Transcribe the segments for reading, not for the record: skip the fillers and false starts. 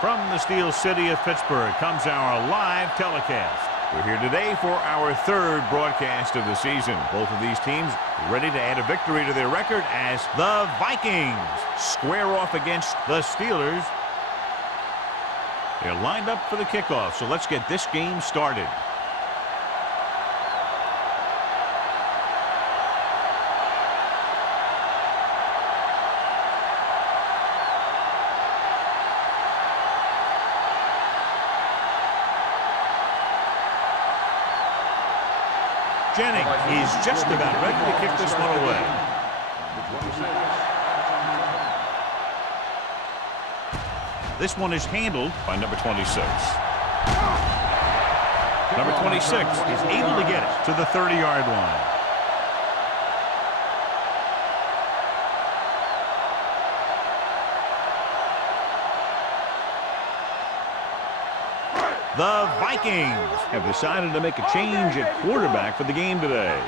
From the Steel City of Pittsburgh comes our live telecast. We're here today for our third broadcast of the season. Both of these teams ready to add a victory to their record as the Vikings square off against the Steelers. They're lined up for the kickoff, so let's get this game started. Jennings is just about ready to kick this one away. This one is handled by number 26. Number 26 is able to get it to the 30-yard line. The Vikings have decided to make a change at quarterback for the game today.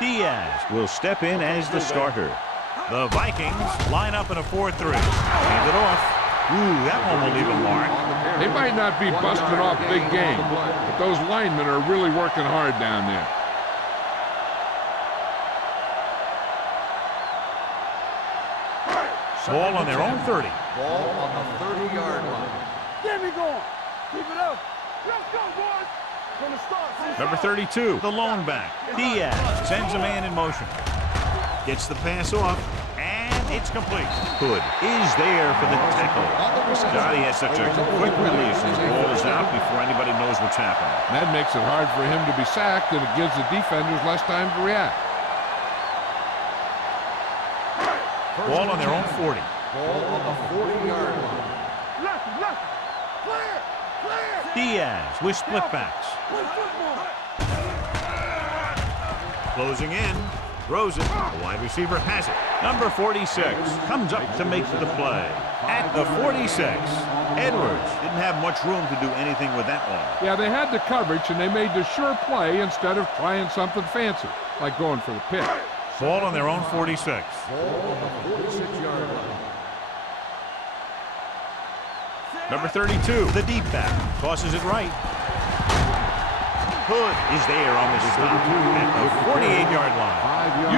Diaz will step in as the starter. The Vikings line up in a 4-3. Hand it off. Ooh, that one will leave a mark. They might not be busting off big game, but those linemen are really working hard down there. Ball on their own 30. Ball on the 30-yard line. Get me going. Keep it up. Let's go, boys. Gonna start. Number 32, the lone back. Diaz sends a man in motion. Gets the pass off, and it's complete. Hood is there for the tackle. Johnny has such a quick release, and the ball is out before anybody knows what's happening. That makes it hard for him to be sacked, and it gives the defenders less time to react. Ball on their own 40. Ball on the 40-yard line. Left. Clear. Diaz with split backs. Closing in. Throws it. The wide receiver has it. Number 46 comes up to make the play. At the 46, Edwards didn't have much room to do anything with that one. Yeah, they had the coverage, and they made the sure play instead of trying something fancy, like going for the pick. Ball on their own 46. Ball on the 46-yard line. Number 32, the deep back, tosses it right. Hood is there on the stop at the 48-yard line.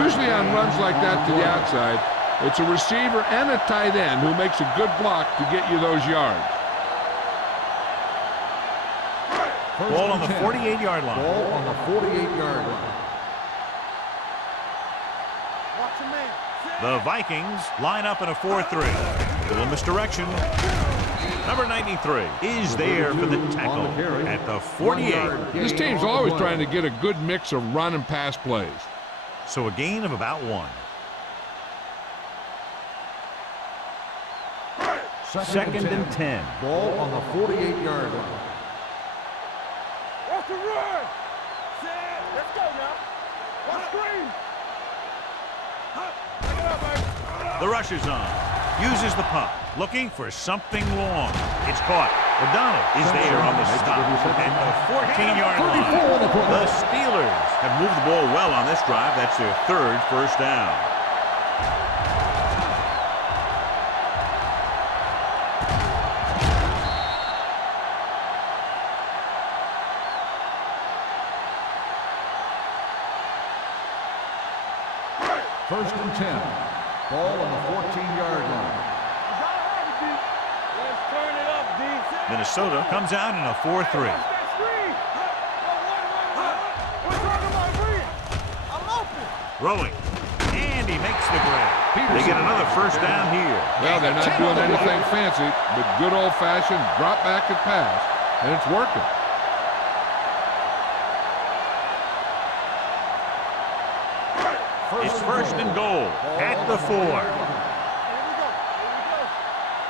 Usually on runs like that to the outside, it's a receiver and a tight end who makes a good block to get you those yards. Ball on the 48-yard line. Ball on the 48-yard line. The Vikings line up in a 4-3. Little misdirection. Number 93 is there for the tackle at the 48. This team's always trying to get a good mix of run and pass plays. So a gain of about 1. Second and 10. Ball on the 48-yard line. Watch the run. Let's go now. Watch screen. Take it up, baby. The rush is on. Uses the pump. Looking for something long. It's caught. O'Donnell is there on the stop at the 14-yard line. The Steelers have moved the ball well on this drive. That's their third first down. First and 10. Ball on the 14-yard line. Let's turn it up, D. Minnesota comes out in a 4-3. Throwing. And he makes the grab. They get another first down here. Well, they're not doing anything fancy, but good old-fashioned drop back and pass, and it's working. It's first and goal at the 4. Here we go. Here we go.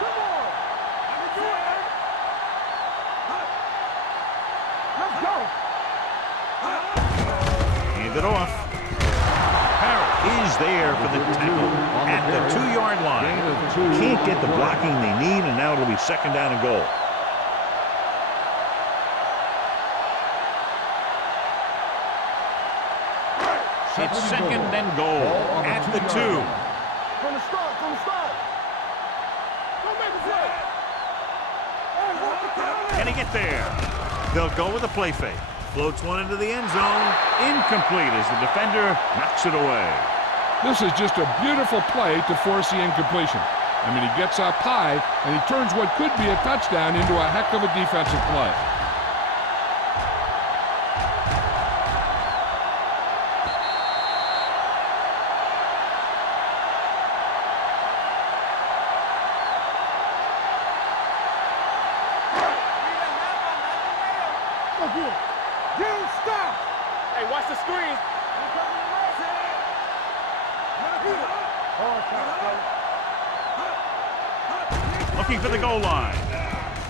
Come on. I can do it. Let's go. Hand it off. Parrott is there for the tackle at the 2-yard line. Can't get the blocking they need, and now it'll be second down and goal. It's second and goal at the 2. From the start, from the start. Don't make a play. Can he get there? They'll go with a play fake. Floats one into the end zone. Incomplete as the defender knocks it away. This is just a beautiful play to force the incompletion. I mean, he gets up high, and he turns what could be a touchdown into a heck of a defensive play. Hey, watch the screen. Looking for the goal line.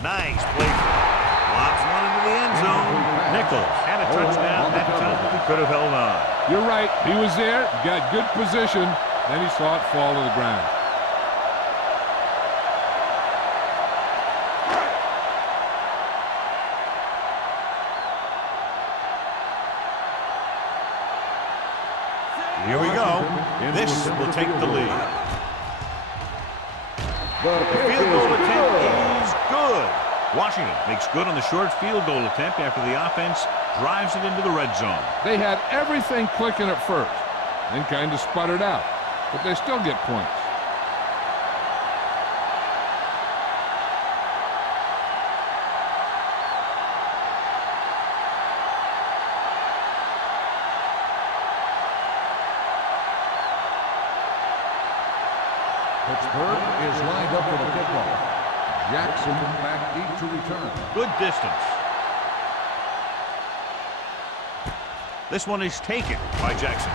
Nice play. Lobs one into the end zone. Nichols had a touchdown that time. He could have held on. You're right. He was there, got good position, then he saw it fall to the ground. Here we go. This will take the lead. The field goal attempt is good. Washington makes good on the short field goal attempt after the offense drives it into the red zone. They had everything clicking at first, then kind of sputtered out, but they still get points. Pittsburgh is lined up for the kickoff. Jackson back deep to return. Good distance. This one is taken by Jackson.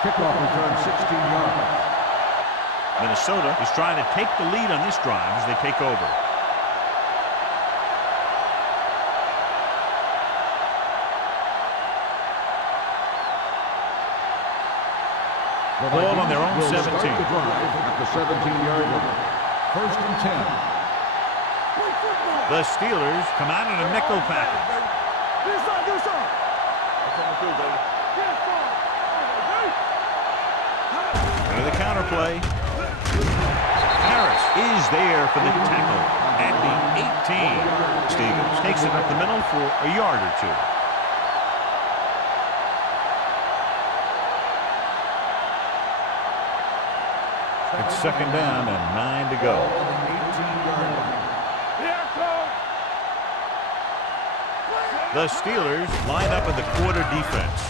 Kickoff return 16 yards. Minnesota is trying to take the lead on this drive as they take over. Ball on their own 17. Start the drive at the 17-yard line. First and 10. The Steelers come out in a nickel package. Into the counter play. Harris is there for the tackle at the 18. Stevens takes it up the middle for a yard or two. It's second down and 9 to go. The Steelers line up in the quarter defense.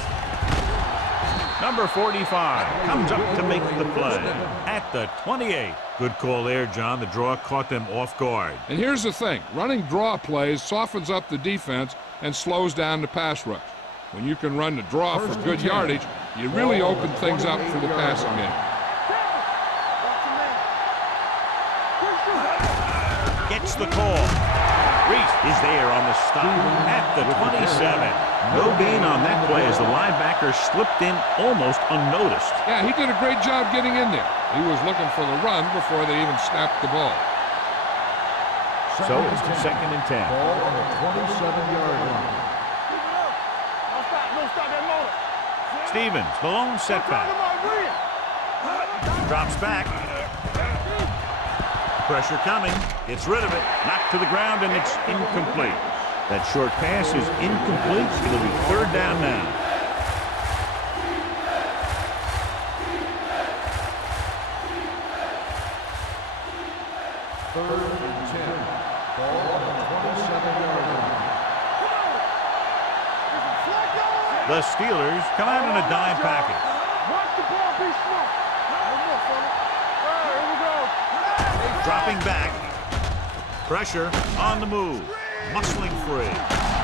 Number 45 comes up to make the play at the 28. Good call there, John. The draw caught them off guard. And here's the thing. Running draw plays softens up the defense and slows down the pass rush. When you can run the draw for good yardage, you really open things up for the passing game. Gets the call. Reese is there on the stop at the 27. No gain on that play as the linebacker slipped in almost unnoticed. Yeah, he did a great job getting in there. He was looking for the run before they even snapped the ball. So it's second and 10. Ball on the 27-yard line. Stevens, the lone setback. Drops back. Pressure coming. Gets rid of it. Knocked to the ground, and it's incomplete. That short pass is incomplete. It'll be third down now. Third and 10. Ball on the 27-yard line. The The Steelers come out in a dime package. Watch the ball be smart. Here we go. Dropping back. Pressure on the move. Muscling free.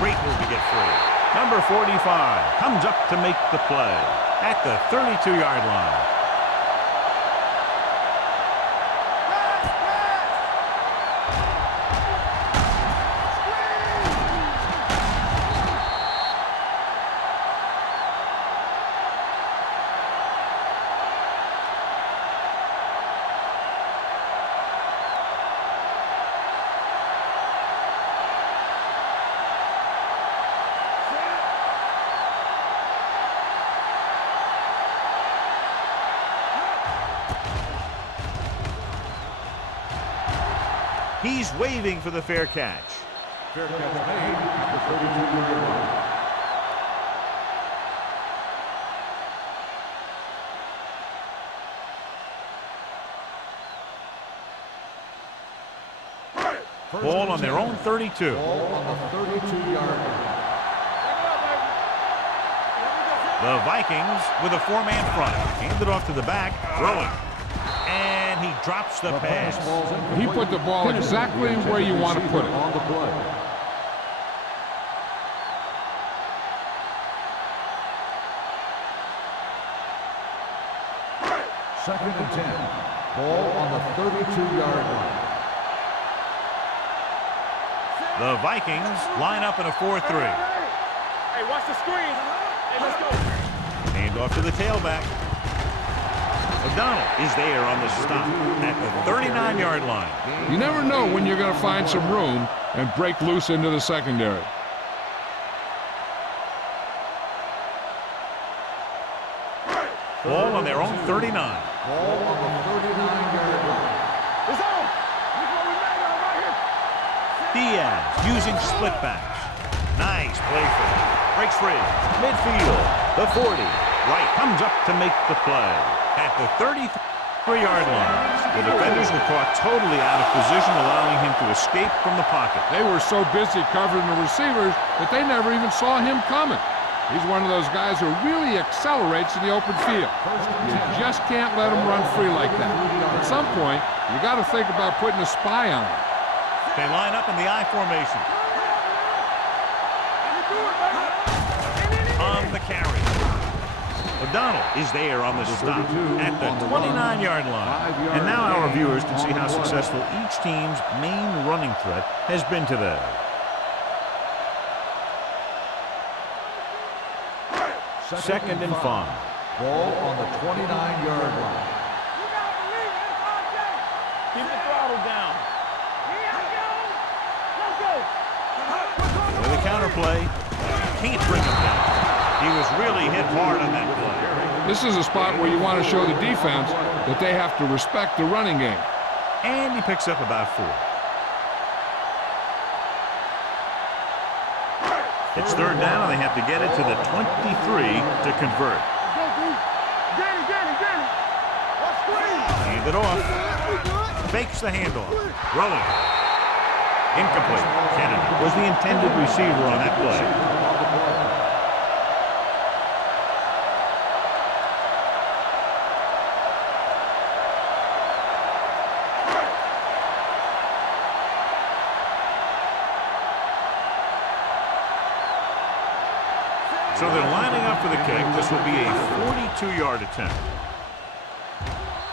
Great move to get free. Number 45 comes up to make the play at the 32-yard line. He's waving for the fair catch. Fair catch made at the 32-yard line. Ball on their own 32. Ball on the 32-yard line. The Vikings with a four-man front. Hand it off to the back. Throwing. And he drops the pass. He put the ball exactly where you want to put it. On the play. Second and 10. Ball on the 32-yard line. The Vikings line up in a 4-3. Hey, watch the screen. Hey, let's go. Hand off to the tailback. O'Donnell is there on the stop at the 39-yard line. You never know when you're going to find some room and break loose into the secondary. Ball on their own 39. Ball on the 39-yard line. It's on. Look what we made on right here. Diaz using split backs. Nice play for him. Breaks free. Midfield. The 40. Right comes up to make the play at the 33-yard line. The defenders were caught totally out of position, allowing him to escape from the pocket. They were so busy covering the receivers that they never even saw him coming. He's one of those guys who really accelerates in the open field. You just can't let him run free like that. At some point, you got to think about putting a spy on him. They line up in the I formation. On the carry. O'Donnell is there on the stop at the 29-yard line. And now our viewers can see how successful each team's main running threat has been today. Second and 5. Ball on the 29-yard line. Keep the throttle down. With a counterplay, can't bring him down. He was really hit hard on that play. This is a spot where you want to show the defense that they have to respect the running game. And he picks up about 4. It's third down, and they have to get it to the 23 to convert. Hand it off. Fakes the handoff. Rolling. Incomplete. Kennedy was the intended receiver on that play. So they're lining up for the kick. This will be a 42-yard attempt.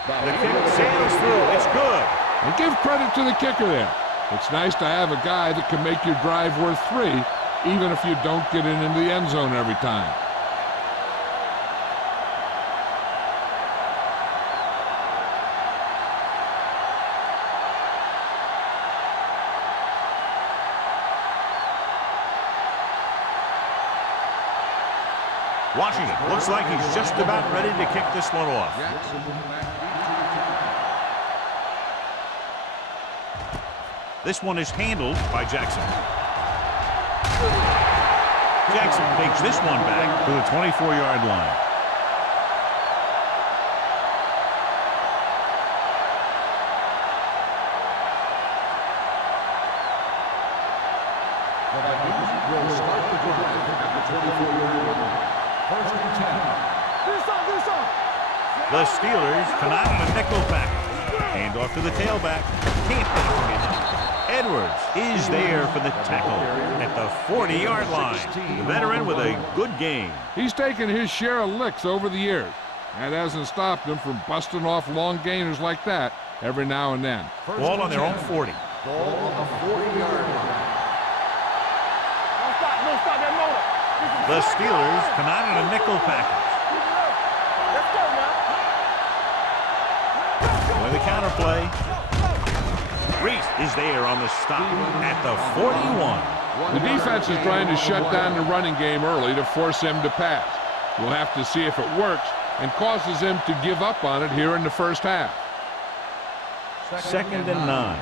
The kick sails through. It's good. And give credit to the kicker there. It's nice to have a guy that can make your drive worth 3, even if you don't get it into the end zone every time. Washington looks like he's just about ready to kick this one off. This one is handled by Jackson. Jackson takes this one back to the 24-yard line. Will start the drive at the 24-yard line. First and 10. The Steelers come out in a nickel package. Hand off to the tailback. Can't get it from behind. Edwards is there for the tackle at the 40-yard line. The veteran with a good game. He's taken his share of licks over the years. That hasn't stopped him from busting off long gainers like that every now and then. Ball on their own 40. Ball on the 40-yard line. Don't stop that motor. The Steelers come out in a nickel package. Let's go now. With the counter play. Reese is there on the stop at the 41. The defense is trying to shut down the running game early to force him to pass. We'll have to see if it works and causes him to give up on it here in the first half. Second and 9.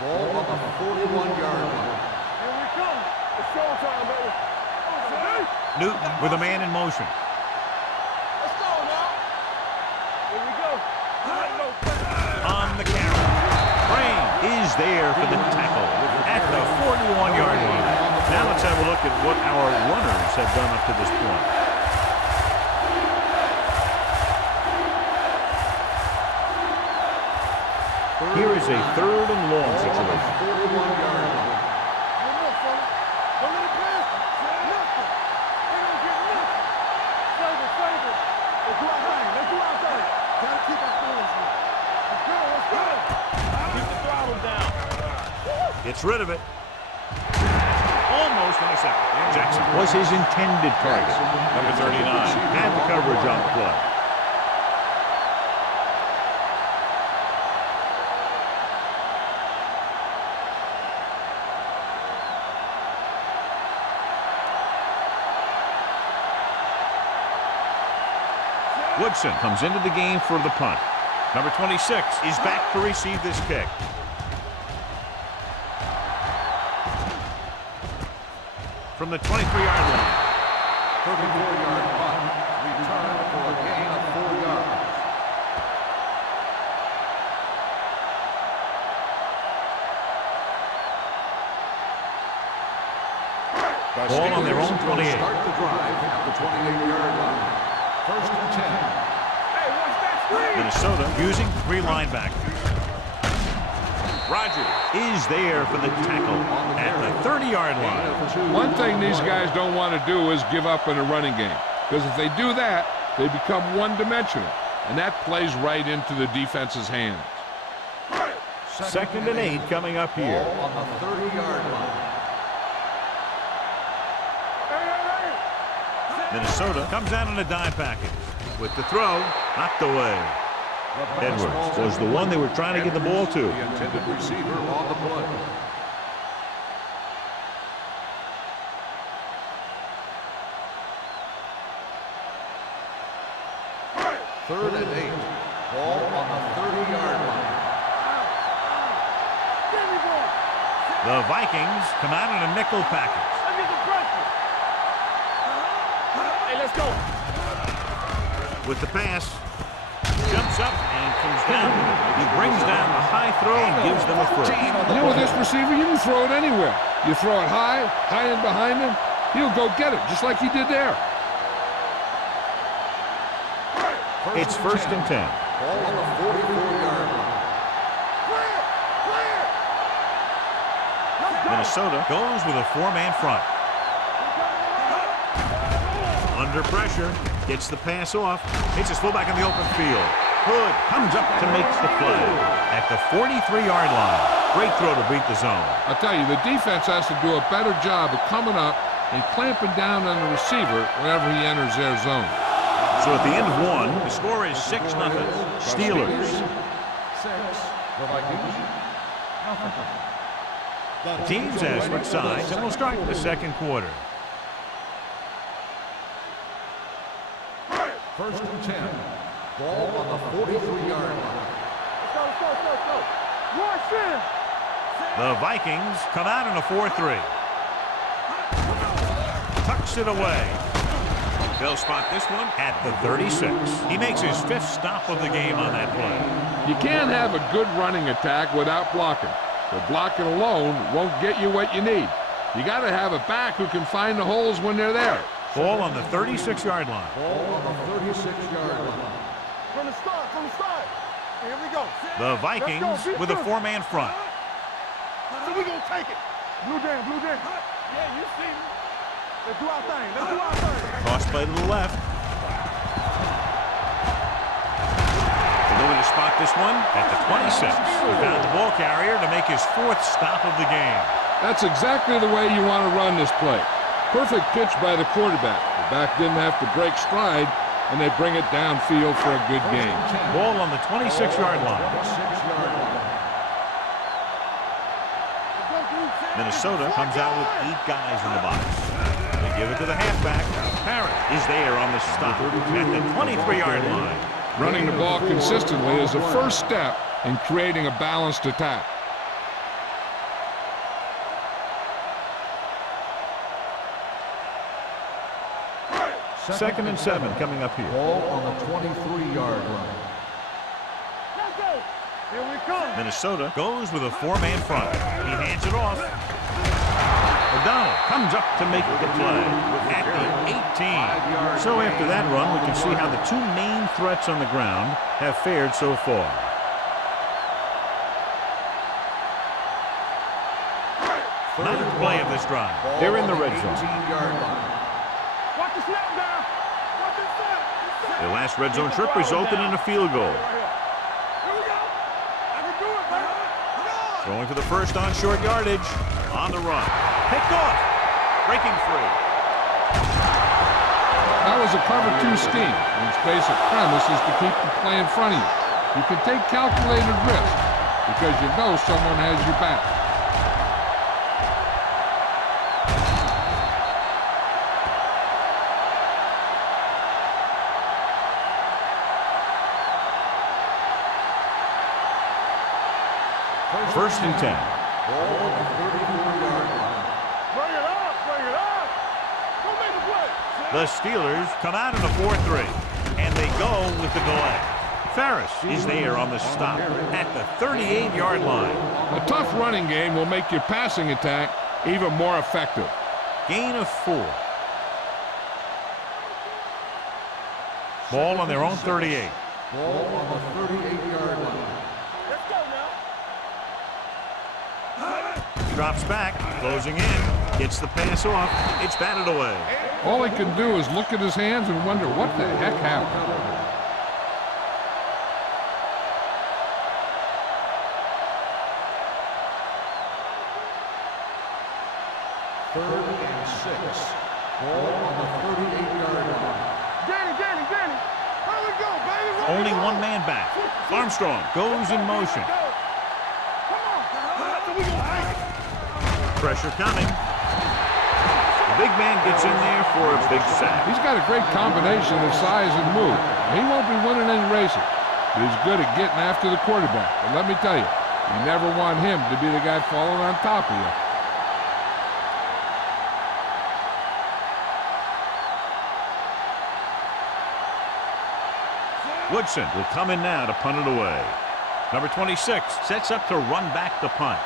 Ball on the 41-yard line. Here we come. It's showtime, baby. Newton with a man in motion. Let's go now. Here we go. On the carry. Crane is there for the tackle at the 41-yard line. Now let's have a look at what our runners have done up to this point. Here is a third and long situation. 41-yard line. Don't let it pass. Nothing. They don't get nothing. Save it, save it. Let's do our thing. Let's do our thing. Gotta keep our fingers in. Let's go, let's go. Keep the throttle down. Gets rid of it. Almost intercepted. Jackson was his intended target. Number 39 had the coverage on the play. Woodson comes into the game for the punt. Number 26 is back to receive this kick. From the 23-yard line. 34-yard punt. Return for a gain of 4 yards. Ball on their own 28. Start the drive at the 28-yard line. First and 10. Hey, watch that screen. Minnesota using 3 linebackers. Rogers is there for the tackle at the 30-yard line. One thing these guys don't want to do is give up in a running game, because if they do that, they become one-dimensional, and that plays right into the defense's hands. Second and 8 coming up here. Ball on the 30-yard line. Minnesota comes out in a dime package. With the throw, knocked away. Edwards was the one they were trying to get the ball to. The intended receiver on the play. Third and 8. Ball on the 30-yard line. The Vikings come out in a nickel package. Hey, let's go. With the pass, jumps up and comes down. He brings down the high throw and gives them a first. You know, with this receiver, you can throw it anywhere. You throw it high and behind him, he'll go get it, just like he did there. It's first and 10. Ball on the 44-yard line. Minnesota goes with a 4-man front. Under pressure, gets the pass off, hits his fullback in the open field. Hood comes up to make the play at the 43-yard line. Great throw to beat the zone. I'll tell you, the defense has to do a better job of coming up and clamping down on the receiver whenever he enters their zone. So at the end of 1, the score is 6-0. Steelers. 6. The Vikings. The teams as switch sides, and we'll start the second quarter. First and 10. Ball on the 43-yard line. Let's go. Watch him. The Vikings come out in a 4-3. Tucks it away. They'll spot this one at the 36. He makes his 5th stop of the game on that play. You can't have a good running attack without blocking. But blocking alone won't get you what you need. You got to have a back who can find the holes when they're there. Ball on the 36-yard line. Ball on the 36-yard line. From the start, Here we go. The Vikings with a four-man front. So we gonna take it. Blue jam. Yeah, you see me. Let's do our thing. Toss play to the left. They're going to spot this one at the 26. He found the ball carrier to make his fourth stop of the game. That's exactly the way you want to run this play. Perfect pitch by the quarterback. The back didn't have to break stride, and they bring it downfield for a good game. Ball on the 26-yard line. Minnesota comes out with 8 guys in the box. They give it to the halfback. Parrott is there on the stop at the 23-yard line. Running the ball consistently is the first step in creating a balanced attack. Second and 7 coming up here. Ball on the 23-yard line. Let's go. Here we come. Minnesota goes with a four-man front. He hands it off. O'Donnell comes up to make the play at the 18. So after that run, we can see how the two main threats on the ground have fared so far. Ninth play of this drive. They're in the red zone. 18-yard line. Watch the snap down. Watch the snap. Their last red zone trip resulted in a field goal. Here we go. I can do it, man. Going for the first on short yardage. On the run. Picked off. Breaking free. That was a cover 2 scheme, and its basic premise is to keep the play in front of you. You can take calculated risks because you know someone has your back. First and 10. Ball on the 34-yard line. Bring it up. Go make the play. The Steelers come out in a 4-3, and they go with the delay. Ferris is there on the stop at the 38-yard line. A tough running game will make your passing attack even more effective. Gain of 4. Ball on their own 38. Ball on the 38-yard line. Let's go now. Drops back, closing in, gets the pass off. It's batted away. All he can do is look at his hands and wonder what the heck happened. Third and 6. Ball on the 38-yard line. Danny. Here we go, baby. Only one man back. Armstrong goes in motion. Come on. So we gonna take it. Pressure coming. The big man gets in there for a big sack. He's got a great combination of size and move. He won't be winning any races, but he's good at getting after the quarterback. And let me tell you, you never want him to be the guy falling on top of you. Woodson will come in now to punt it away. Number 26 sets up to run back the punt.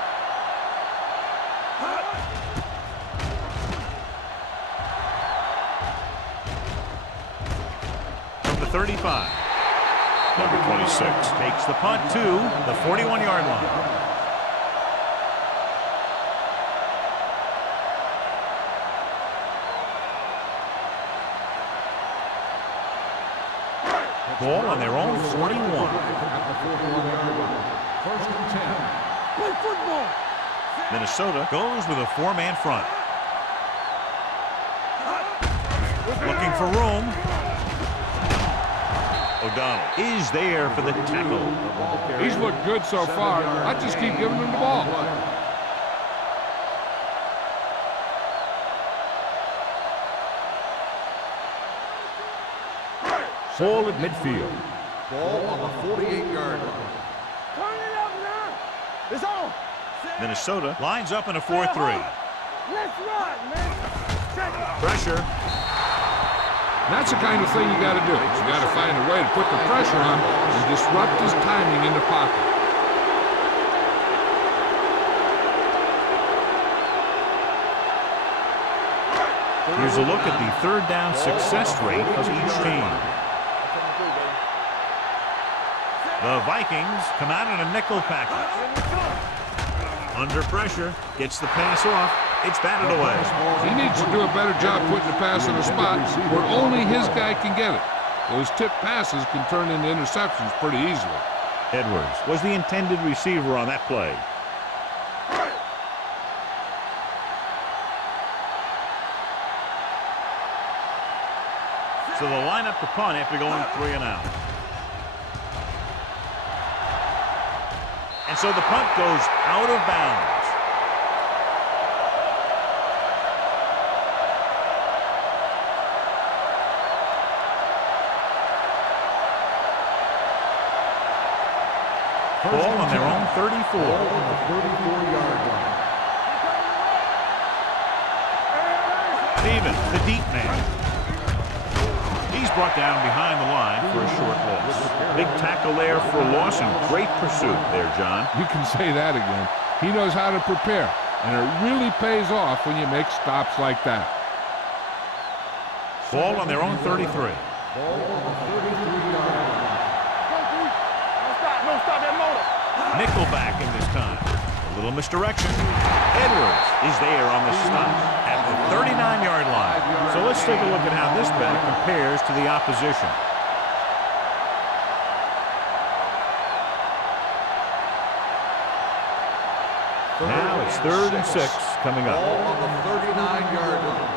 From the 35. Number 26 takes the punt to the 41-yard line. Ball on their own 41. At the 41-yard line. First and 10. Play football. Minnesota goes with a four-man front. Looking for room. O'Donnell is there for the tackle. He's looked good so far. I just keep giving him the ball. Ball at midfield. Ball on the 48-yard line. Turn it up now. It's on. Minnesota lines up in a 4-3. Let's run, man. Check it. Pressure. That's the kind of thing you got to do. You got to find a way to put the pressure on and disrupt his timing in the pocket. Here's a look at the third down success rate of each team. The Vikings come out in a nickel package. Under pressure, gets the pass off. It's batted away. He needs to do a better job putting the pass in a spot where only his guy can get it. Those tip passes can turn into interceptions pretty easily. Edwards was the intended receiver on that play. So they'll line up the punt after going 3 and out. And so the punt goes out of bounds. Ball on their own 34. On the 34-yard line. Steven, the deep man. He's brought down behind the line for a short loss. Big tackle there for a loss and great pursuit there, John. You can say that again. He knows how to prepare, and it really pays off when you make stops like that. Ball on their own 33. Ball on the 33-yard line. Don't stop that motor. Nickelback in this time. A little misdirection. Edwards is there on the stop at the 39-yard line. So let's take a look at how this back compares to the opposition. Now it's 3rd and 6 coming up. Ball on the 39-yard line.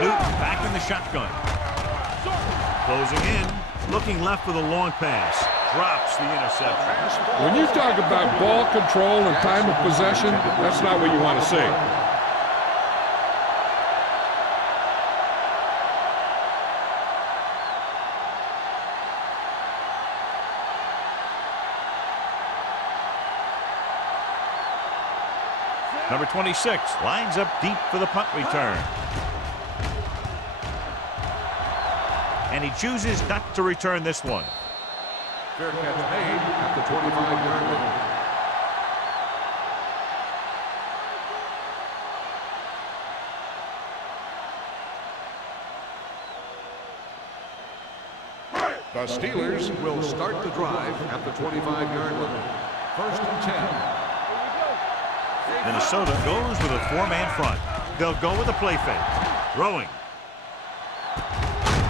Newton back in the shotgun. Closing in. Looking left with a long pass. Drops the interception. When you talk about ball control and time of possession, that's not what you want to see. Number 26 lines up deep for the punt return. And he chooses not to return this one. Fair catch made at the 25-yard line. The Steelers will start the drive at the 25-yard line. 1st and 10. Minnesota goes with a 4-man front. They'll go with a play fake. Throwing.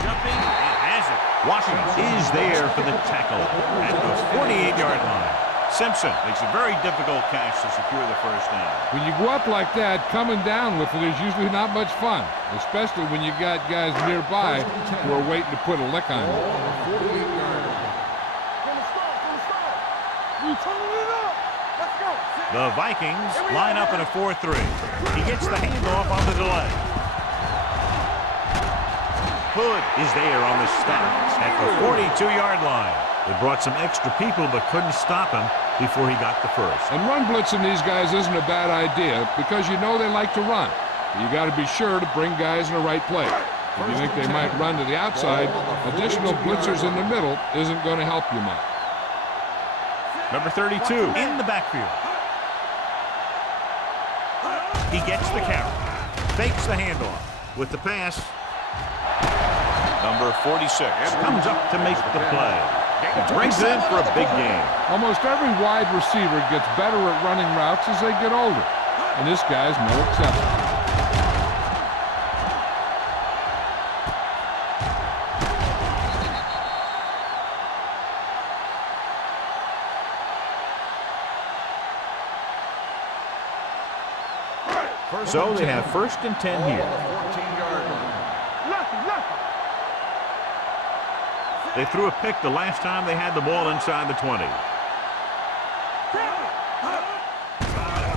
Jumping and has it. Washington is there for the tackle at the 48-yard line. Simpson makes a very difficult catch to secure the first down. When you go up like that, coming down with it is usually not much fun, especially when you got guys nearby who are waiting to put a lick on you. The Vikings line up in a 4-3. He gets the handoff on the delay. Hood is there on the stop at the 42-yard line. They brought some extra people but couldn't stop him before he got the first. And run blitzing these guys isn't a bad idea because you know they like to run. You got to be sure to bring guys in the right place. If you think they might run to the outside, additional blitzers in the middle isn't going to help you much. Number 32 in the backfield. He gets the carry. Fakes the handoff with the pass. Number 46 comes up to make the play. He brings it in for a big game. Almost every wide receiver gets better at running routes as they get older, and this guy's no exception. So they have 1st and 10 here. They threw a pick the last time they had the ball inside the 20.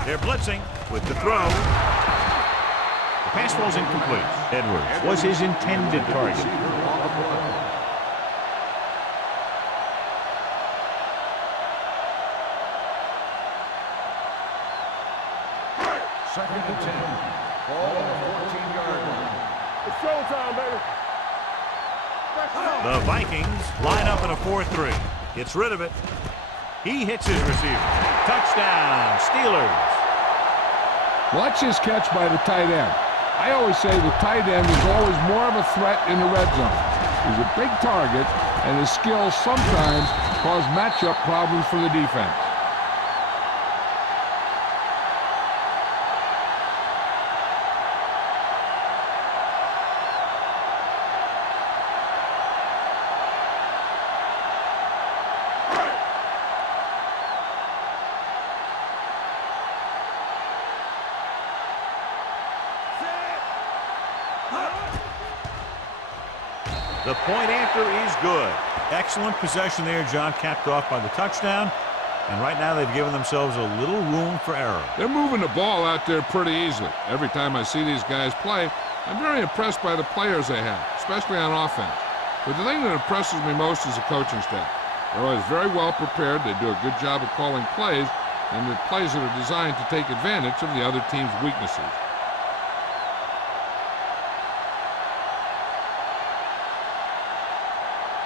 They're blitzing with the throw. The pass falls incomplete. Edwards was his intended target. Second and 10. Ball on the 14-yard line. It's showtime, baby. The Vikings line up in a 4-3. Gets rid of it. He hits his receiver. Touchdown, Steelers. Watch his catch by the tight end. I always say the tight end is always more of a threat in the red zone. He's a big target, and his skills sometimes cause matchup problems for the defense. The point after is good. Excellent possession there, John, capped off by the touchdown. And right now they've given themselves a little room for error. They're moving the ball out there pretty easily. Every time I see these guys play, I'm very impressed by the players they have, especially on offense. But the thing that impresses me most is the coaching staff. They're always very well prepared. They do a good job of calling plays, and the plays that are designed to take advantage of the other team's weaknesses.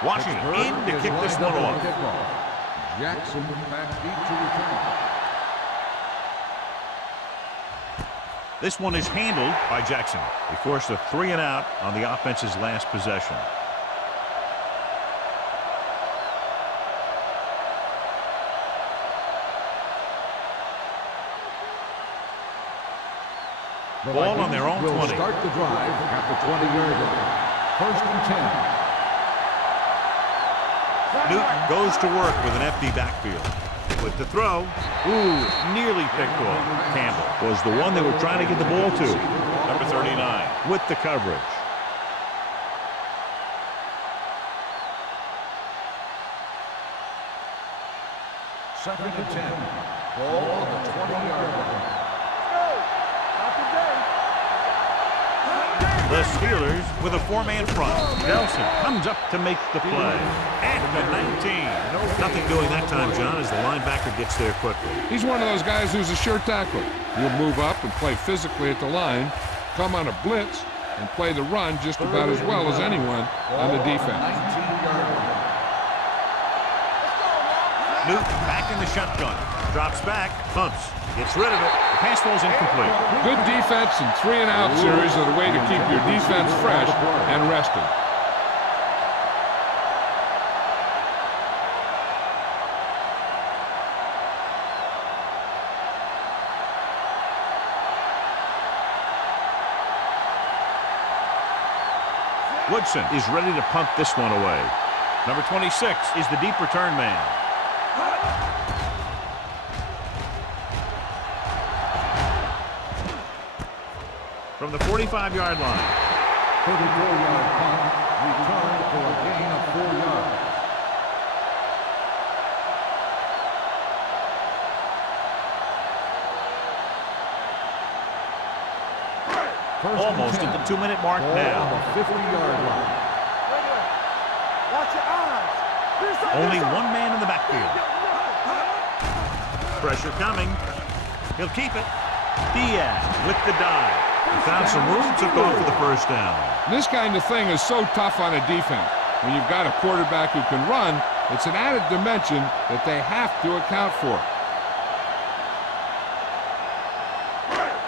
Washington in to kick this one off. Jackson back deep to return. This one is handled by Jackson. He forced a 3-and-out on the offense's last possession. Ball on their own 20. Start the drive at the 20-yard line. 1st and 10. Newton goes to work with an empty backfield. With the throw, nearly picked off. Campbell was the one they were trying to get the ball to. Number 39 with the coverage. Second and 10. Ball on the 20-yard line. The Steelers with a 4-man front. Nelson comes up to make the play. At the 19. Nothing doing that time, John, as the linebacker gets there quickly. He's one of those guys who's a sure tackler. He'll move up and play physically at the line, come on a blitz, and play the run just about as well as anyone on the defense. Newton back in the shotgun. Drops back, pumps, gets rid of it. The pass falls incomplete. Good defense and 3-and-out series are the way to keep your defense fresh and rested. Woodson is ready to punt this one away. Number 26 is the deep return man. From the 45-yard line. 34-yard punt, return for a gain of 4 yards. Almost at the 2-minute mark now. On the 50-yard line. Watch your eyes. Only one man in the backfield. Pressure coming. He'll keep it. Diaz with the dive. He found some room, took off for the first down. This kind of thing is so tough on a defense. When you've got a quarterback who can run, it's an added dimension that they have to account for.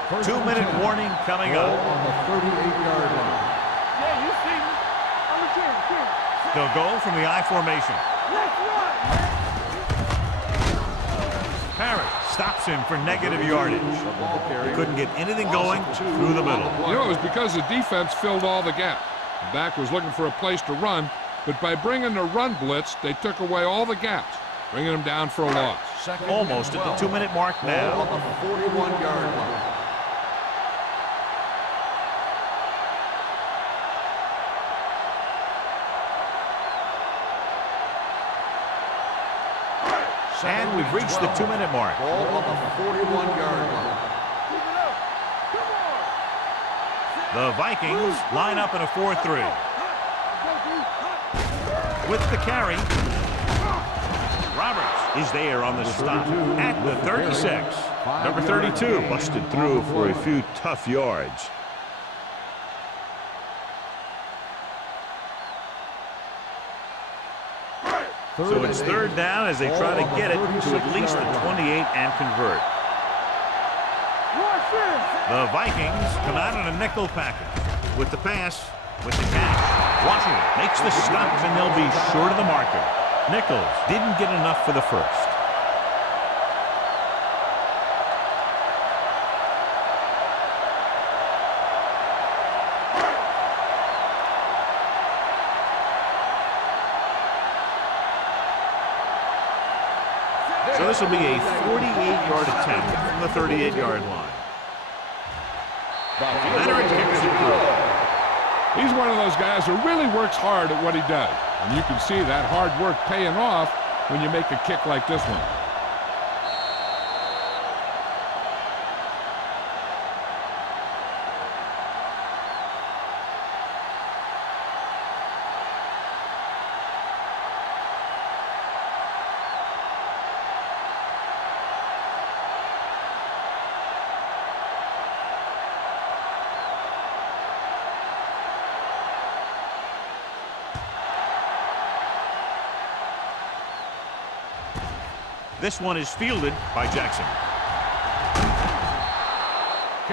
2-minute warning coming up. On the 38-yard line. Yeah, you see me. I'm a kid. They'll go from the I formation. Let's run, man. Parrott stops him for negative yardage. He couldn't get anything going through the middle. You know, it was because the defense filled all the gaps. The back was looking for a place to run, but by bringing the run blitz, they took away all the gaps, bringing them down for a loss. Almost at the 2-minute mark now. On the 41-yard line. And we've reached the 2-minute mark. Ball on the 41-yard line. Keep it up. Come on. The Vikings line up in a 4-3. With the carry. Roberts is there on the stop at the 36. Number 32 busted through for a few tough yards. So it's 3rd down as they try to get it to at least the 28 and convert. Watch this. The Vikings come out in a nickel package. With the pass, with the catch. Washington makes the stop, and they'll be short of the marker. Nichols didn't get enough for the first. So this will be a 48-yard attempt from the 38-yard line. He's one of those guys who really works hard at what he does. And you can see that hard work paying off when you make a kick like this one. This one is fielded by Jackson.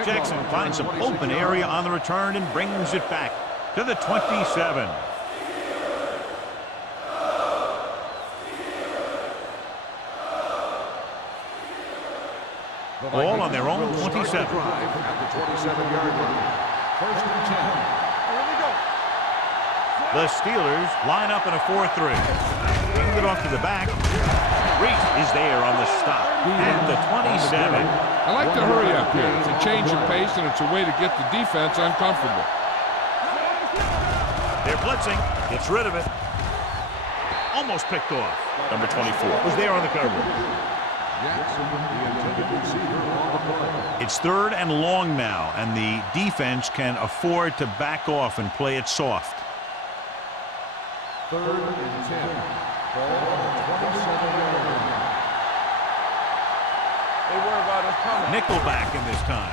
Jackson finds some open area on the return and brings it back to the 27. Ball on their own 27. At the 27-yard line. First and 10. The Steelers line up in a 4-3. Hand it off to the back. Reese is there on the stop at the 27. I like to hurry up here. It's a change of pace, and it's a way to get the defense uncomfortable. They're blitzing. Gets rid of it. Almost picked off. Number 24 was there on the cover. Jackson, the intended receiver on the play. It's 3rd and long now, and the defense can afford to back off and play it soft. 3rd and 10. Ball on the 27-yard line. They worry about us coming. Nickelback in this time.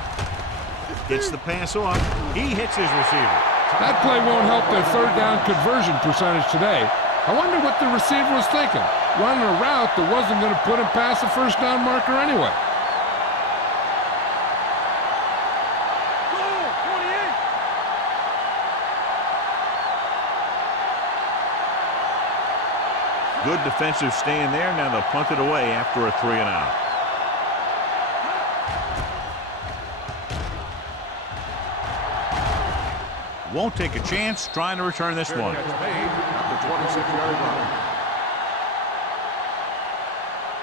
Gets the pass off. He hits his receiver. That play won't help their 3rd down conversion percentage today. I wonder what the receiver was thinking. Running a route that wasn't going to put him past the 1st down marker anyway. Good defensive stand there. Now they'll punt it away after a 3 and out. Won't take a chance trying to return this one. Catch made at the 26-yard line.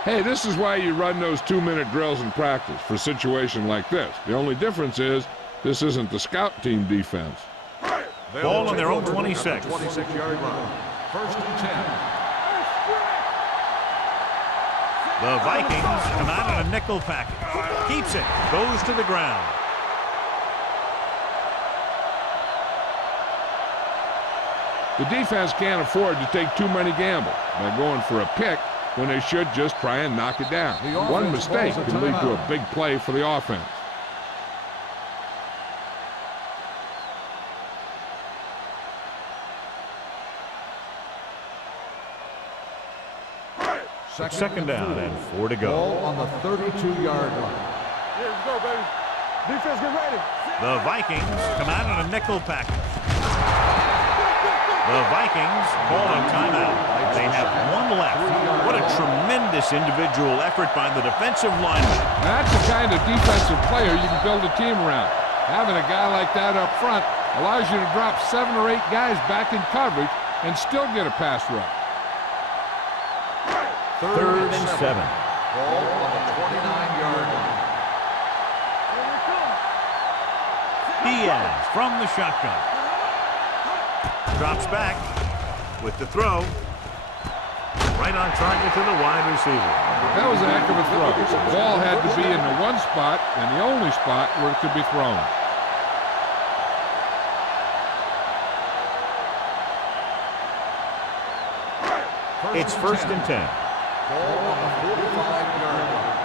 Hey, this is why you run those 2-minute drills in practice for a situation like this. The only difference is this isn't the scout team defense. Ball on their own 26. 26-yard line. First and 10. The Vikings come out in a nickel package. Keeps it. Goes to the ground. The defense can't afford to take too many gambles by going for a pick when they should just try and knock it down. One mistake can lead to a big play for the offense. Second down and 4 to go. Ball on the 32-yard line. Yeah, let's go, baby. Defense, get ready. The Vikings come out in a nickel package. The Vikings call a timeout. They have 1 left. What a tremendous individual effort by the defensive lineman. That's the kind of defensive player you can build a team around. Having a guy like that up front allows you to drop 7 or 8 guys back in coverage and still get a pass rush. 3rd and 7. Ball on the 29-yard line. Diaz from the shotgun. Drops back with the throw. Right on target to the wide receiver. That was a heck of a throw. The ball had to be in the one spot and the only spot where it could be thrown. It's 1st and 10. Ball on the 45-yard line.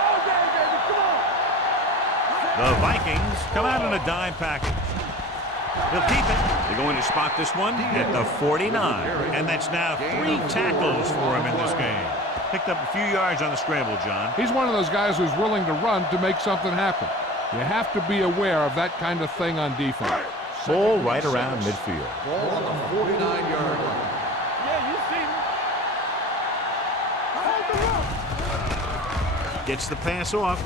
All day, baby, come on. The Vikings come out in a dime package. They'll keep it. They're going to spot this one at the 49. And that's now 3 tackles for him in this game. Picked up a few yards on the scramble, John. He's one of those guys who's willing to run to make something happen. You have to be aware of that kind of thing on defense. Ball right around midfield. Ball on the 49-yard line. Yeah, you see me. Gets the pass off.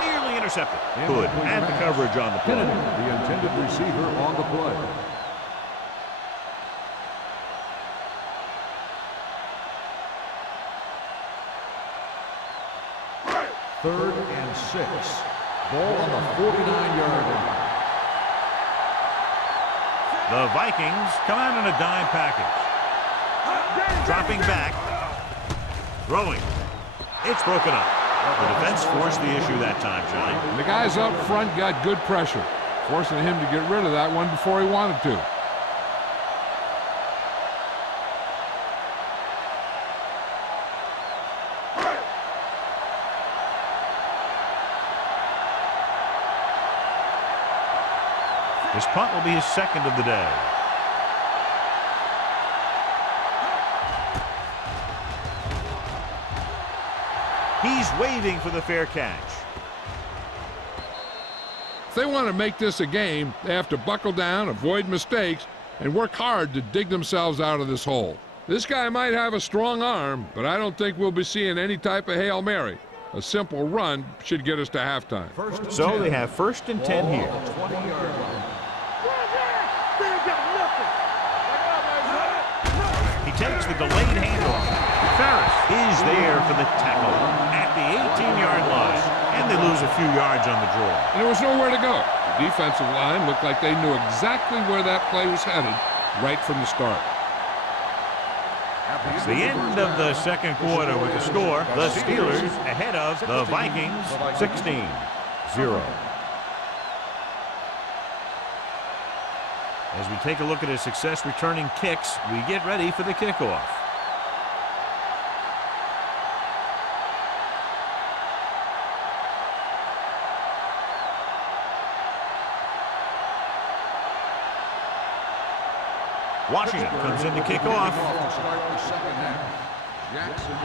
Nearly intercepted. Good. And the coverage on the play. Kennedy, the intended receiver on the play. Third and 6. Ball on the 49-yard line. The Vikings come out in a dime package. Dropping back. Throwing. It's broken up. The defense forced the issue that time, Johnny. The guys up front got good pressure, forcing him to get rid of that one before he wanted to. This punt will be his second of the day. He's waving for the fair catch. If they want to make this a game, they have to buckle down, avoid mistakes, and work hard to dig themselves out of this hole. This guy might have a strong arm, but I don't think we'll be seeing any type of Hail Mary. A simple run should get us to halftime. So they have 1st and 10 here. 20-yard line. He takes the delayed handoff. Ferris is there for the tackle at the 18-yard line. And they lose a few yards on the draw. And there was nowhere to go. The defensive line looked like they knew exactly where that play was headed right from the start. It's the end of the second quarter with the score. The Steelers ahead of the Vikings 16-0. As we take a look at his success returning kicks, we get ready for the kickoff. Washington comes in to kick off. Start the second half. Jackson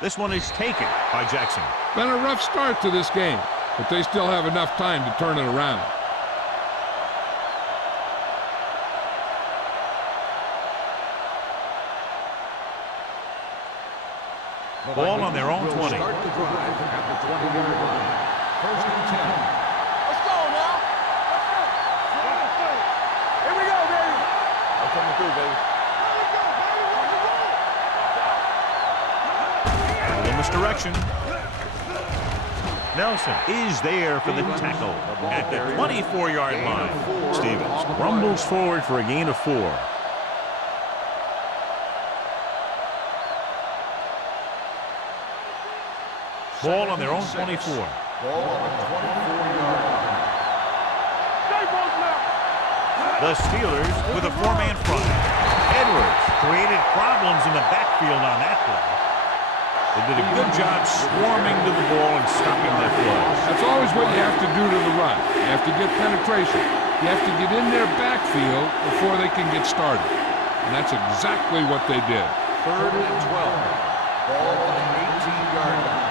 This one is taken by Jackson. Been a rough start to this game, but they still have enough time to turn it around. Ball on their own 20. Start the drive at the 20-yard line. 1st and 10. Let's go now. Let's go. Here we go, baby. I'm coming through, baby. In misdirection. Nelson is there for the tackle at the 24-yard line. Stevens rumbles forward for a gain of 4. Ball on their own 24. Ball on the 24-yard line. The Steelers with a 4-man front. Edwards created problems in the backfield on that play. They did a good job swarming to the ball and stopping that play. That's always what you have to do to the run. You have to get penetration. You have to get in their backfield before they can get started. And that's exactly what they did. 3rd and 12. Ball on the 18-yard line.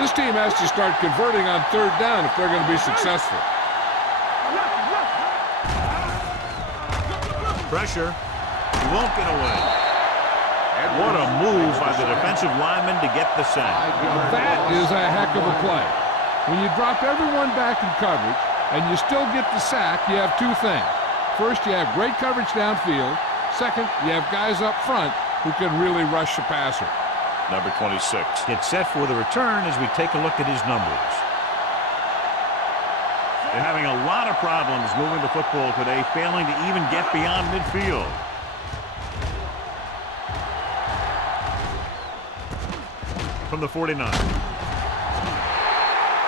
This team has to start converting on 3rd down if they're going to be successful. Pressure. He won't get away. What a move by the defensive lineman to get the sack. That is a heck of a play. When you drop everyone back in coverage and you still get the sack, you have 2 things. First, you have great coverage downfield. Second, you have guys up front who can really rush the passer. Number 26 gets set for the return as we take a look at his numbers. They're having a lot of problems moving the football today, failing to even get beyond midfield. From the 49.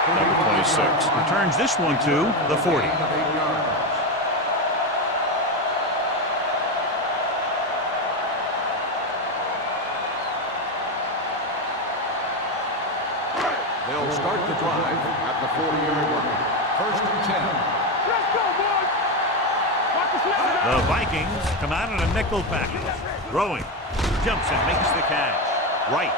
Number 26 returns this one to the 40. They'll start the drive the 40-yard line. First and 10. Let's go, boys. Watch the snap. The Vikings come out in a nickel package. Throwing. Jumps and makes the catch. Right.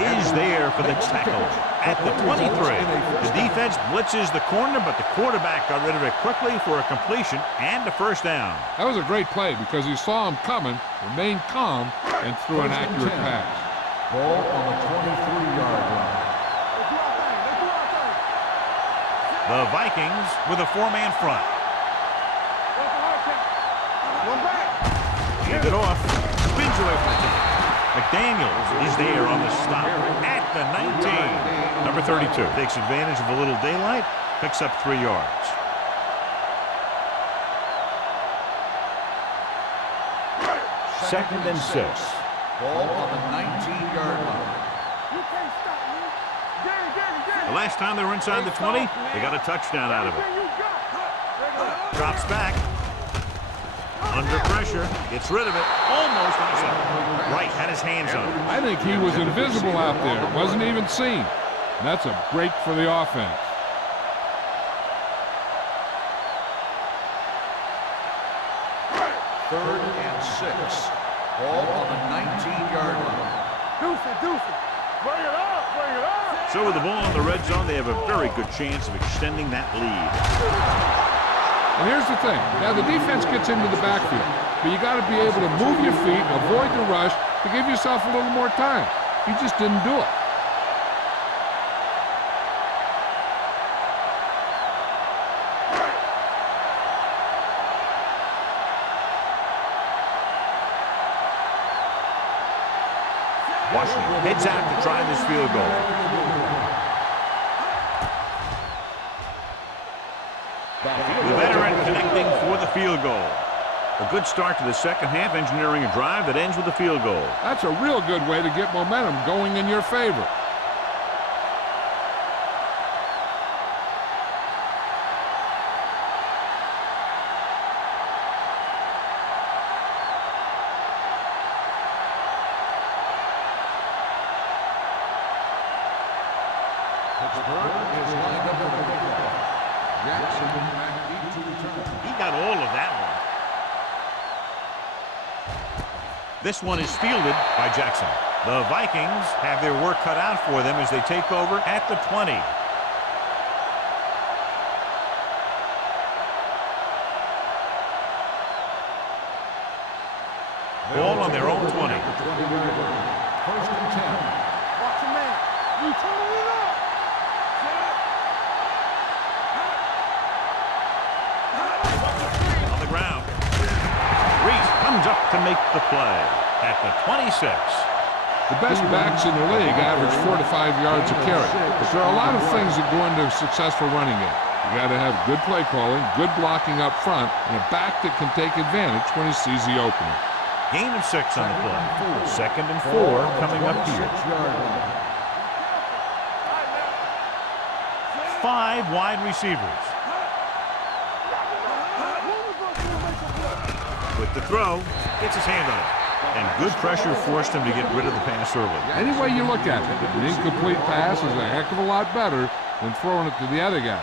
Is there for the tackle at the 23. The defense blitzes the corner, but the quarterback got rid of it quickly for a completion and a first down. That was a great play because he saw him coming, remained calm, and threw an accurate pass. Ball on the 23-yard line. Let's do our thing. Let's do our thing. The Vikings with a four-man front. What's the hard count? One back. Hands it off. Spins away from the team. McDaniels is there on the stop at the 19. Number 32 takes advantage of a little daylight, picks up 3 yards. Second and 6. Ball on the 19-yard line. You can't stop me. Get it. The last time they were inside the 20, they got a touchdown out of it. Everything you got. Drops back. Under pressure. Gets rid of it. Almost intercepted. Right, had his hands on it. I think he was invisible out there. Wasn't even seen. And that's a break for the offense. Third and 6. Ball on the 19-yard line. Deuce it. Bring it up. So with the ball in the red zone, they have a very good chance of extending that lead. And here's the thing. Now, the defense gets into the backfield, but you got to be able to move your feet, avoid the rush, to give yourself a little more time. He just didn't do it. Washington heads out to try this field goal. The veteran connecting for the field goal. A good start to the second half, engineering a drive that ends with a field goal. That's a real good way to get momentum going in your favor. Pittsburgh is lined up with a kickoff. Jackson back deep to return. He got all of that one. This one is fielded by Jackson. The Vikings have their work cut out for them as they take over at the 20. Ball on their own 20. First and 10. Watch your man. You turn it up. On the ground. Reese comes up to make the play at the 26. The best backs in the league average 4 to 5 yards a carry. But there are a lot of things that go into a successful running game. You got to have good play calling, good blocking up front, and a back that can take advantage when he sees the opening. Gain of 6 on the play. Second and 4 coming up here. 5 wide receivers. With the throw, gets his hand on it. And good pressure forced him to get rid of the pass early. Any way you look at it, an incomplete pass is a heck of a lot better than throwing it to the other guy.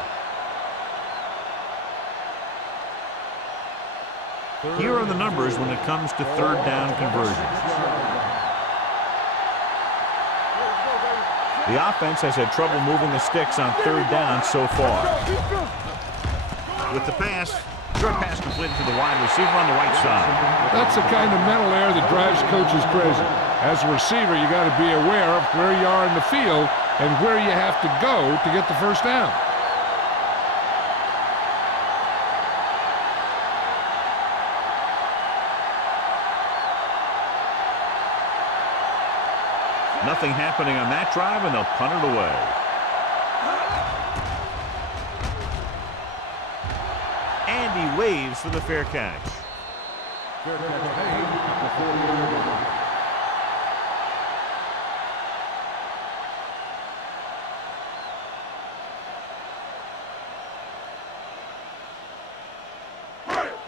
Here are the numbers when it comes to third down conversions. The offense has had trouble moving the sticks on third down so far. With the pass, short pass completed to the wide receiver on the right side. That's the kind of mental error that drives coaches crazy. As a receiver, you got to be aware of where you are in the field and where you have to go to get the first down. Nothing happening on that drive, and they'll punt it away. And he waves for the fair catch. Fair catch made at the 40-yard line.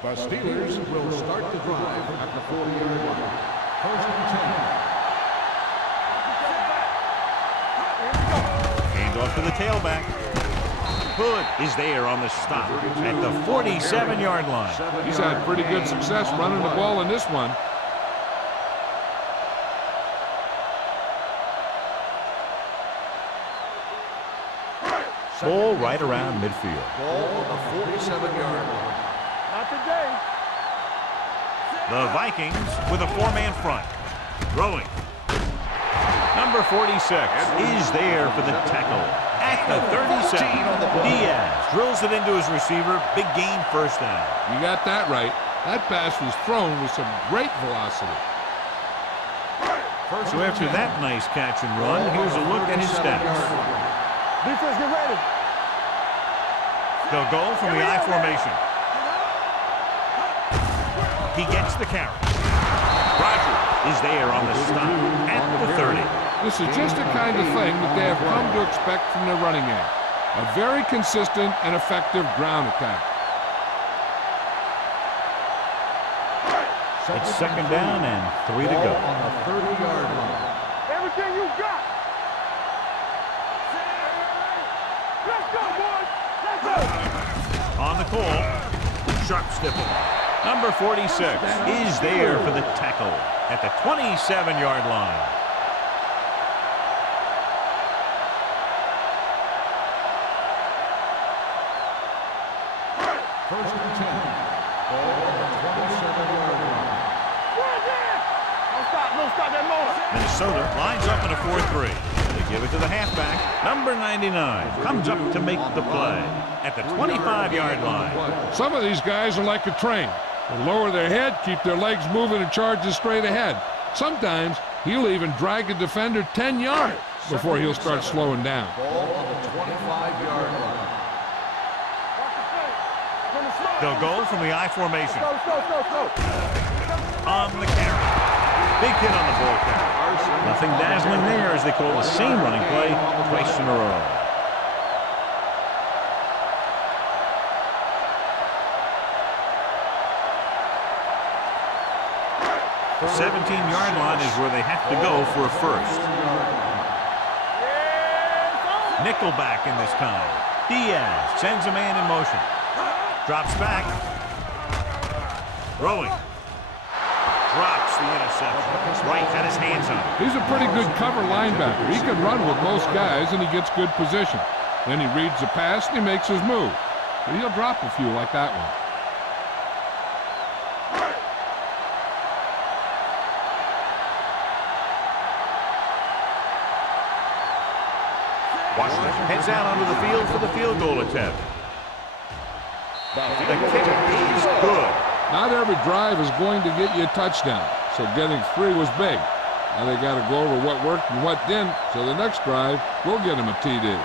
The Steelers will start the drive at the 40-yard line. First and 10. Here we go. off to the tailback. Hood is there on the stop at the 47-yard line. He's had pretty good success running the ball in this one. Ball right around midfield. Ball on the 47-yard line. Not today. The Vikings with a four-man front. Throwing. Number 46 is there for the tackle at the 37. Diaz drills it into his receiver. Big gain, first down. You got that right. That pass was thrown with some great velocity. So after that nice catch and run, here's a look at his stats. Defense, get ready. They'll go from the I formation. He gets the carry. Roger is there on the stop at the 30. This is just the kind of thing that they have come to expect from their running game. A very consistent and effective ground attack. It's second down and 3 to go. On the 30-yard line. Everything you got. Let's go, boys. Let's go. On the call, sharp sniffle. Number 46 is there for the tackle at the 27-yard line. First and 10. Ball on the 27-yard line. Don't stop that motor. Minnesota lines up in a 4-3. They give it to the halfback. Number 99 comes up to make the play at the 25-yard line. Some of these guys are like a train. They lower their head, keep their legs moving, and charge straight ahead. Sometimes he'll even drag a defender 10 yards before he'll start slowing down. Ball on the 25-yard line. They'll go from the I formation. Slow. On the carry. Big hit on the ball carry. Nothing dazzling there as they call the same running play twice in a row. 17-yard line is where they have to go for a first. Nickelback in this time. Diaz sends a man in motion. Drops back. Throwing. Drops the interception. Right had his hands on it. He's a pretty good cover linebacker. He can run with most guys, and he gets good position. Then he reads the pass, and he makes his move. But he'll drop a few like that one. Washington heads out onto the field for the field goal attempt. The kick is good. Not every drive is going to get you a touchdown, so getting 3 was big. Now they got to go over what worked and what didn't, so the next drive will get them a TD.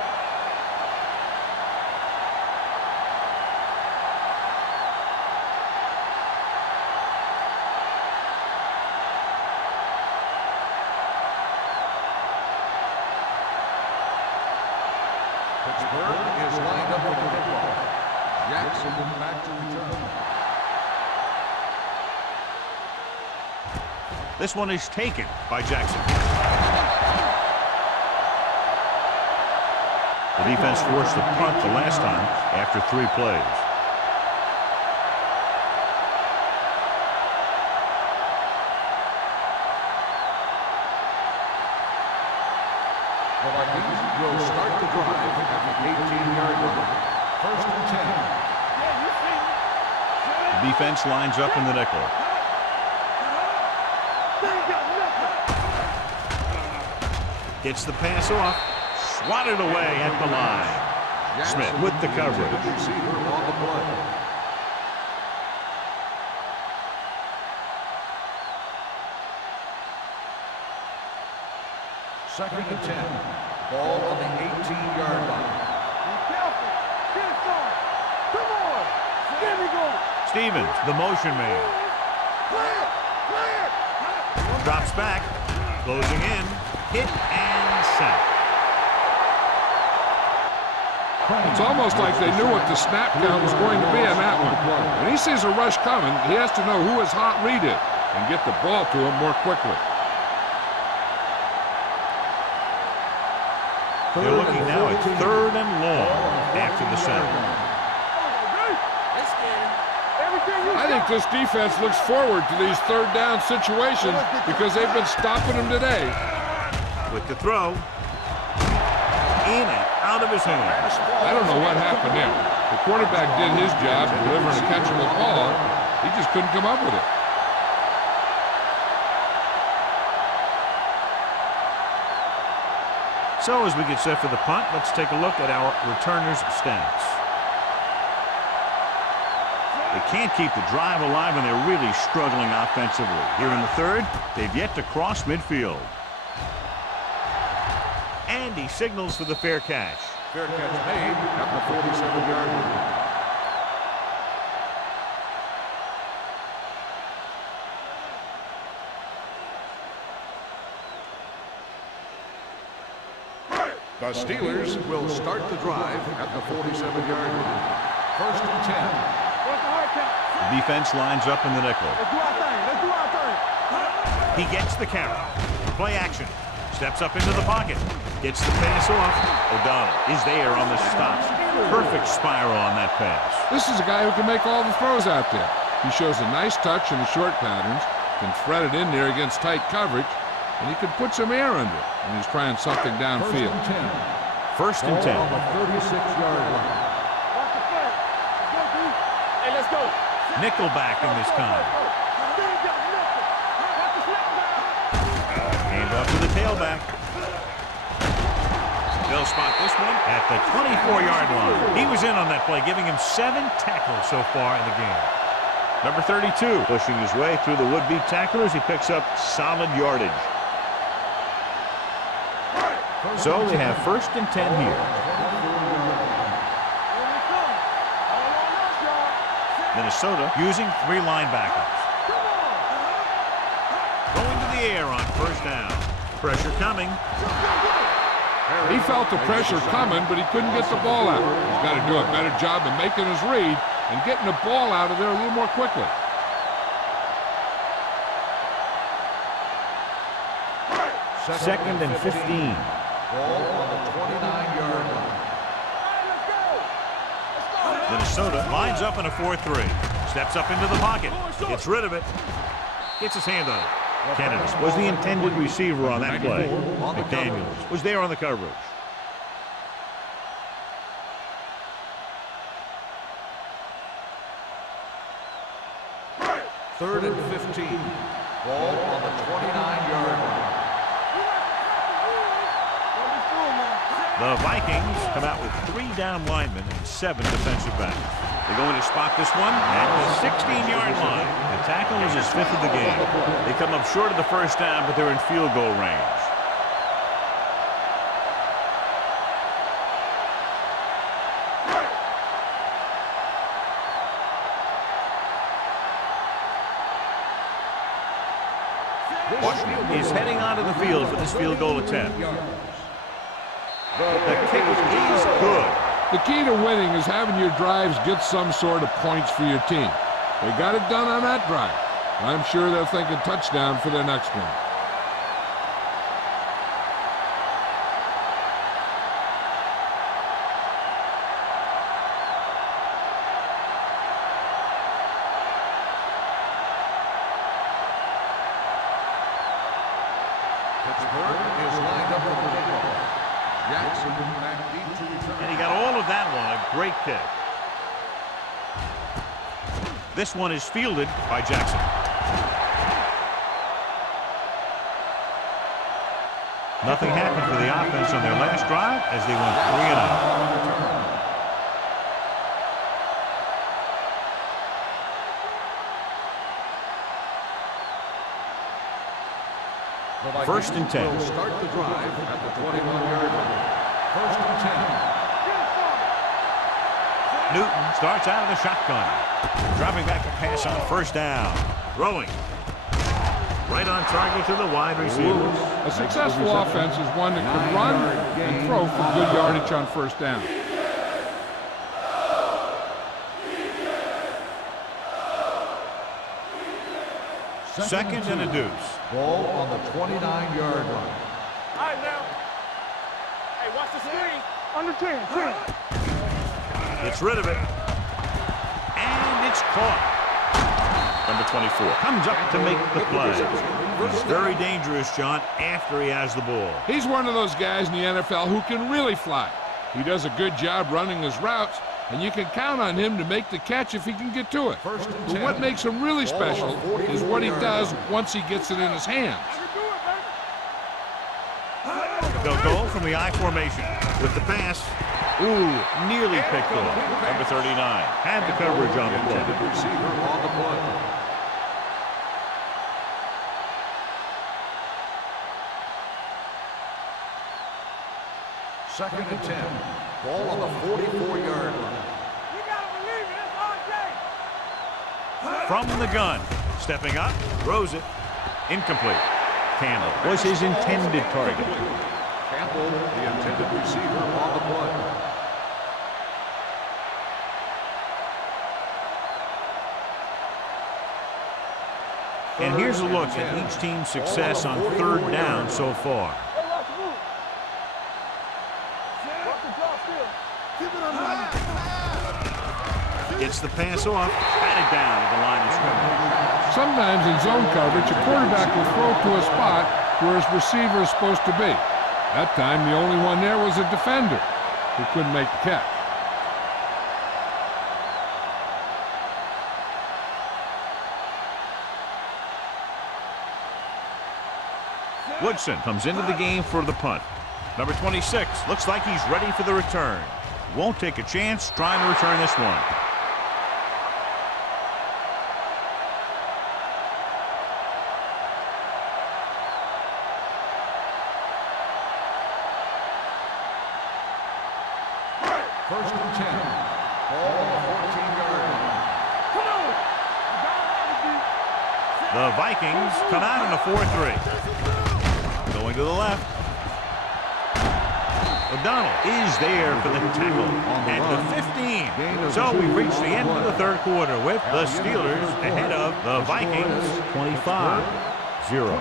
Pittsburgh is lined up with the football. Jackson back to return. This one is taken by Jackson. The defense forced the punt the last time after 3 plays. The Vikings will start the drive at the 18-yard line. First and 10. The defense lines up in the nickel. Gets the pass off. Swatted away at the line. Smith with the coverage. Receiver on the play. Second and 10. Ball on the 18-yard line. Come on. There we go. Stevens, the motion man. Clear. Drops back. Closing in. Hit and sack. It's almost like they knew what the snap count was going to be on that one. When he sees a rush coming, he has to know who his hot read is and get the ball to him more quickly. They're looking now at 3rd and long after the sack. I think this defense looks forward to these 3rd down situations because they've been stopping them today. With the throw. In and out of his hands. I don't know what happened there. The quarterback did his job delivering a catchable ball. He just couldn't come up with it. So as we get set for the punt, let's take a look at our returners' stats. They can't keep the drive alive, and they're really struggling offensively. Here in the 3rd, they've yet to cross midfield. And he signals for the fair catch. Fair catch made at the 47-yard line. The Steelers will start the drive at the 47-yard line. 1st and 10. The defense lines up in the nickel. Let's do our thing. Let's do our thing. He gets the carry. Play action. Steps up into the pocket. Gets the pass off. O'Donnell is there on the stop. Perfect spiral on that pass. This is a guy who can make all the throws out there. He shows a nice touch in the short patterns, can thread it in there against tight coverage, and he can put some air under it when he's trying something downfield. 1st and 10. On the 36-yard line. Watch the play. Go, D. Hey, let's go. Nickelback in this time. Hand off to the tailback. They'll spot this one at the 24-yard line. He was in on that play, giving him 7 tackles so far in the game. Number 32, pushing his way through the would-be tacklers. He picks up solid yardage. So they have 1st and 10 here. Minnesota using 3 linebackers. Going to the air on 1st down. Pressure coming. He felt the pressure coming, but he couldn't get the ball out. He's got to do a better job of making his read and getting the ball out of there a little more quickly. Second and 15. Ball on the 29-yard line. Minnesota lines up in a 4-3. Steps up into the pocket. Gets rid of it. Gets his hand on it. Kennedy was the intended receiver on that play. McDaniels was there on the coverage. 3rd and 15. Ball on the 29-yard line. The Vikings come out with 3 down linemen and 7 defensive backs. They're going to spot this one at the 16-yard line. The tackle is his 5th of the game. They come up short of the 1st down, but they're in field goal range. Washington is heading onto the field for this field goal attempt. The kick is good. The key to winning is having your drives get some sort of points for your team. They got it done on that drive. I'm sure they're thinking touchdown for their next one. Pittsburgh is lined up with the kickoff. Jackson back deep to return. And he got all of that one. A great kick. This one is fielded by Jackson. Nothing happened for the offense on their last drive as they went 3 and out. First and 10. Will start the drive at the 21-yard line. 1st and 10. Newton starts out of the shotgun. Dropping back to pass on 1st down. Throwing. Right on target to the wide receiver. A successful offense is one that can run and throw for good yardage on 1st down. Second and a deuce. Ball on the 29-yard line. All right, now. Hey, watch this Under 10, 10. Gets rid of it. And it's caught. Number 24 comes up to make the play. He's very dangerous, John, after he has the ball. He's one of those guys in the NFL who can really fly. He does a good job running his routes, and you can count on him to make the catch if he can get to it. But what makes him really special is what he does once he gets it in his hands. They'll go from the I formation with the pass. Ooh, nearly picked off. Number 39 had the coverage on the play. Receiver on the play. Second and 10. Ball on the 44-yard line. You gotta believe it. It's RJ. From the gun, stepping up, throws it, incomplete. Campbell was his intended target. Campbell, the intended receiver, on the play. And here's a look at each team's success on third down so far. Hey, watch the move. Watch the draw still. Keep it on line. Gets the pass off, batted down at the line of scrimmage. Sometimes in zone coverage, a quarterback will throw to a spot where his receiver is supposed to be. That time, the only one there was a defender who couldn't make the catch. Woodson comes into the game for the punt. Number 26 looks like he's ready for the return. Won't take a chance trying to return this one. First and 10. Ball on the 14-yard line. Come on. You gotta have it, D. The Vikings come out in a 4-3. Going to the left. O'Donnell is there for the tackle at the 15. So we reach the end of the third quarter with the Steelers ahead of the Vikings 25-0.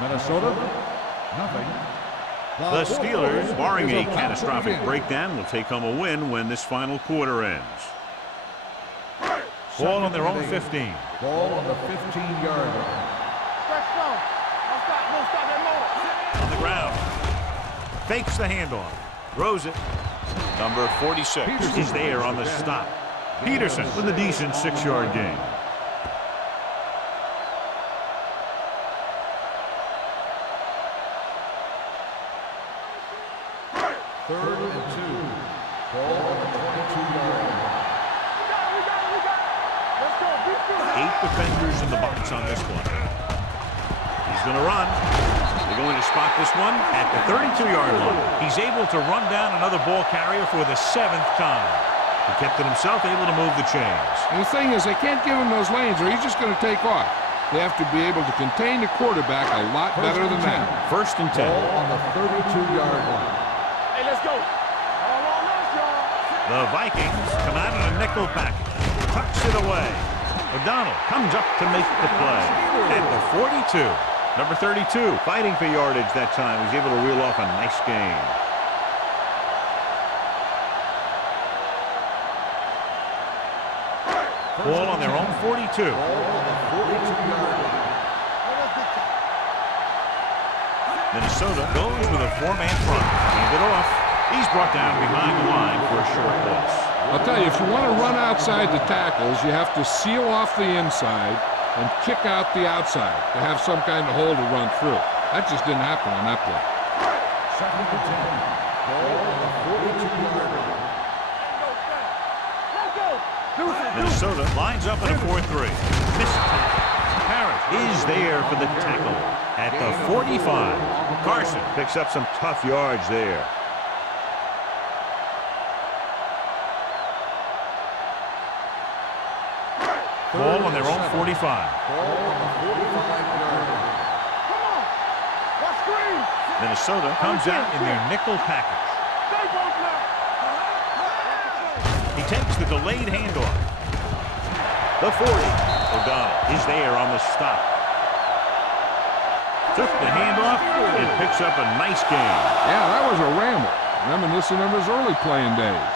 Minnesota, nothing. The Steelers, barring a catastrophic breakdown, will take home a win when this final quarter ends. Ball on their own 15. Ball on the 15-yard line. Stretch strong. Don't stop that motor. On the ground. Fakes the handoff. Throws it. Number 46 is there on the stop. Peterson with a decent 6-yard gain. Third and 2. Ball on the 22-yard line. We got it. Let's go. Be good. 8 defenders in the box on this one. He's going to run. They're going to spot this one at the 32-yard line. He's able to run down another ball carrier for the 7th time. He kept it himself, able to move the chains. And the thing is, they can't give him those lanes or he's just going to take off. They have to be able to contain the quarterback a lot better than that. First and 10. Ball on the 32-yard line. Hey, let's go. All on us, y'all. The Vikings come out in a nickel package. Tucks it away. O'Donnell comes up to make the play at the 42. Number 32 fighting for yardage that time. He's able to reel off a nice gain. Ball on their own 42. Ball on the 42-yard line. Minnesota goes with a 4-man front. Hand it off. He's brought down behind the line for a short loss. I'll tell you, if you want to run outside the tackles, you have to seal off the inside and kick out the outside to have some kind of hole to run through. That just didn't happen on that play. Second and 10. Ball on the 42-yard line. Let's go. Minnesota lines up in a 4-3. Missed tackle. Harris is there for the tackle at the 45. Carson picks up some tough yards there. Ball on their own 45. Ball on the 45-yard line. Come on. Let's screen. Minnesota comes out in their nickel package. Stay close now. He takes the delayed handoff. The 40. O'Donnell is there on the stop. Took the handoff and picks up a nice gain. Yeah, that was a ramble. reminiscent of his early playing days.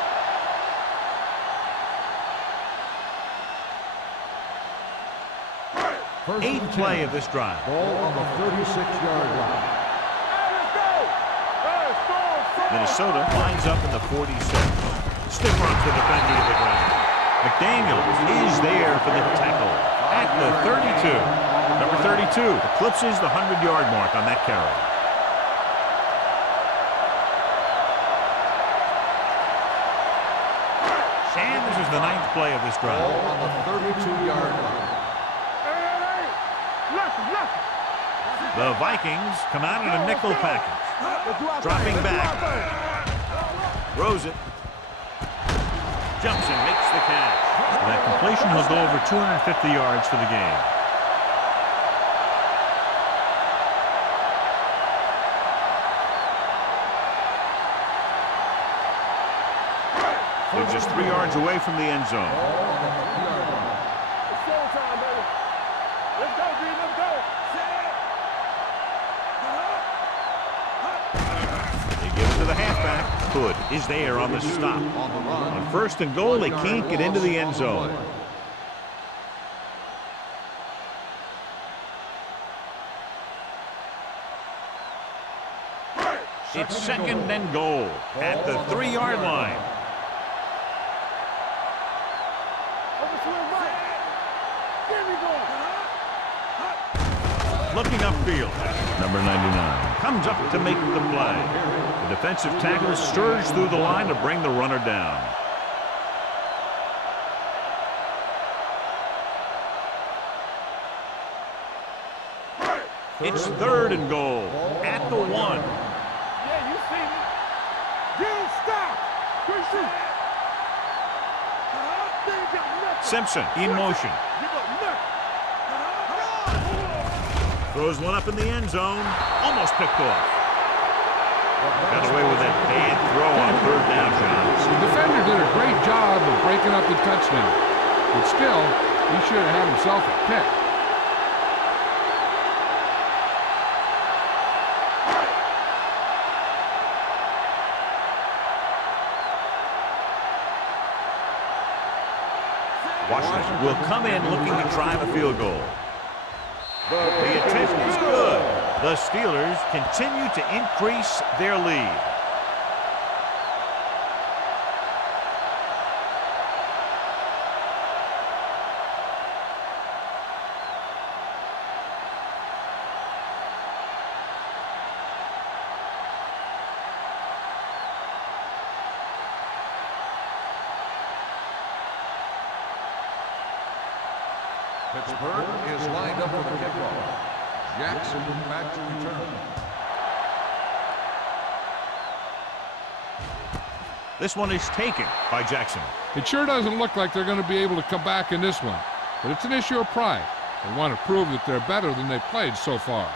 Eighth play of this drive. Ball on the 36-yard line. Minnesota lines up in the 47. Stiff arms the defender to the ground. McDaniels is there for the tackle at the 32. Number 32 eclipses the 100-yard mark on that carry. And this is the 9th play of this drive. Ball on the 32-yard line. The Vikings come out in a nickel package. Dropping back. Throws it. Jumps and makes the catch. With that completion, he'll go over 250 yards for the game. They're just 3 yards away from the end zone. It's showtime, baby. Let's go, B. Let's go. They give it to the halfback. Hood is there on the stop. On 1st and goal, they can't get into the end zone. It's 2nd and goal at the 3-yard line. Looking upfield, number 99 comes up to make the play. The defensive tackle surges through the line to bring the runner down. It's 3rd and goal at the 1. Yeah, you see me. Get stop. Simpson in motion. Give up nothing. Throws one up in the end zone. Almost picked off. Got away with that bad throw on 3rd down, John. The defender did a great job of breaking up the touchdown. But still, he should have had himself a pick. Washington will come in looking to try the field goal. The attempt is good. The Steelers continue to increase their lead. Pittsburgh is lined up for the kickoff. Jackson back to return. This one is taken by Jackson. It sure doesn't look like they're going to be able to come back in this one. But it's an issue of pride. They want to prove that they're better than they've played so far.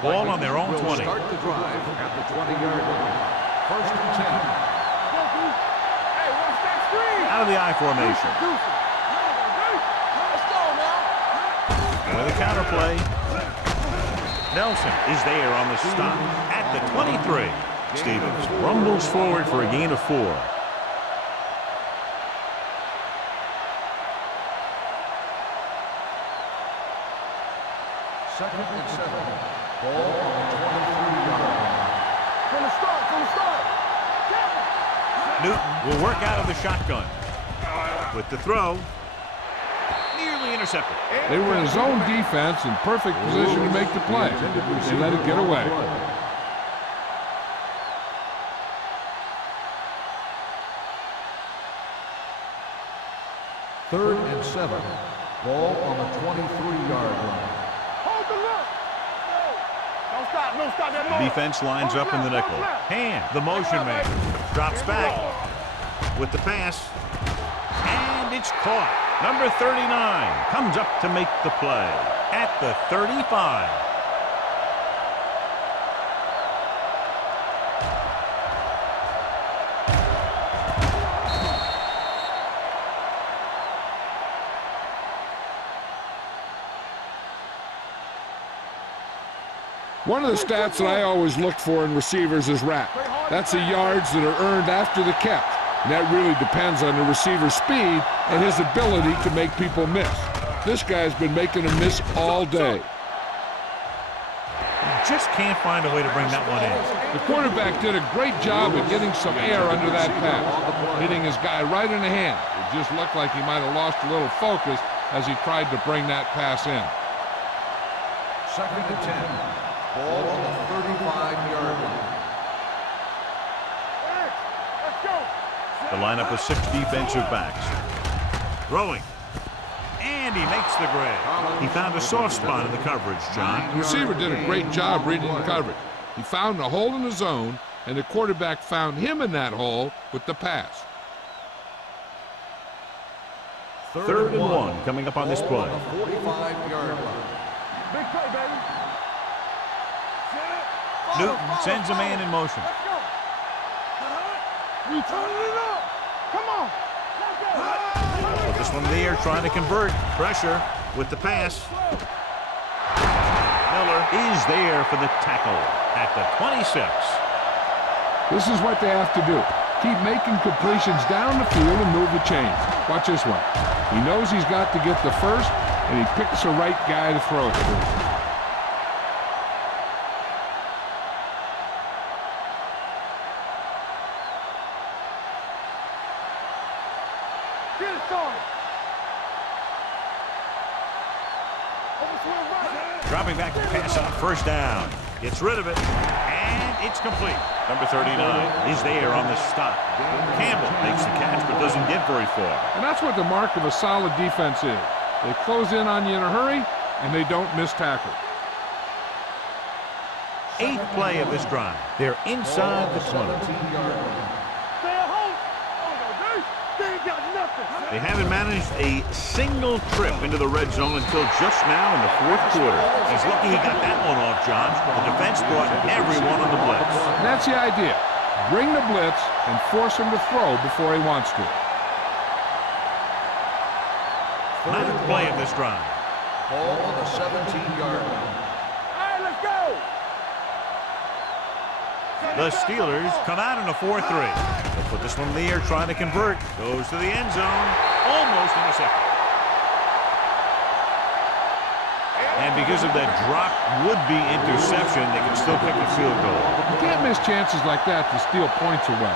Ball on their own 20. Start the drive at the 20-yard line. 1st and 10. Hey, watch that screen. Out of the I formation. Let's go now. With a counter play. Nelson is there on the stop at the 23. Stevens rumbles forward for a gain of 4. Second and 7. Ball on the 23-yard line. From the start. Newton will work out of the shotgun. With the throw. Nearly intercepted. They were in zone defense in perfect position to make the play. They let it get away. Third and 7. Ball on the 23-yard line. Hold the look. Don't stop. Don't stop that The defense lines up in the nickel. Hand, the motion man. Drops back with the pass. And it's caught. Number 39 comes up to make the play at the 35. One of the stats that I always look for in receivers is RAP. That's the yards that are earned after the catch. And that really depends on the receiver's speed and his ability to make people miss. This guy's been making them miss all day. Just can't find a way to bring that one in. The quarterback did a great job of getting some air under that pass, hitting his guy right in the hand. It just looked like he might have lost a little focus as he tried to bring that pass in. 2nd and 10. Ball on the 35-yard line. Let's go. The lineup of 6 defensive backs. Throwing. And he makes the grab. He found a soft spot in the coverage, John. The receiver did a great job reading the coverage. He found a hole in the zone, and the quarterback found him in that hole with the pass. 3rd and 1 coming up on this play. 45-yard line. Big play, baby. Newton sends a man in motion. Let's go. We turning it up. Come on. Let's go. Put this one in the air, trying to convert. Pressure with the pass. Miller is there for the tackle at the 26. This is what they have to do. Keep making completions down the field and move the chains. Watch this one. He knows he's got to get the first, and he picks the right guy to throw it to. Get it started. Overswing right. Dropping back to pass on 1st down. Gets rid of it, and it's complete. Number 39 is there on the stop. Campbell makes the catch but doesn't get very far. And that's what the mark of a solid defense is. They close in on you in a hurry, and they don't miss tackle. 8th play of this drive. They're inside the 20. Stay at home. Oh, they ain't got nothing. They haven't managed a single trip into the red zone until just now in the 4th quarter. He's lucky he got that one off, John. The defense brought everyone on the blitz. And that's the idea. Bring the blitz and force him to throw before he wants to. 9th play of this drive. Ball on the 17-yard line. All right, let's go. The Steelers come out in a 4-3. They'll put this one in the air, trying to convert. Goes to the end zone. Almost intercepted. And because of that drop would-be interception, they can still kick a field goal. You can't miss chances like that to steal points away.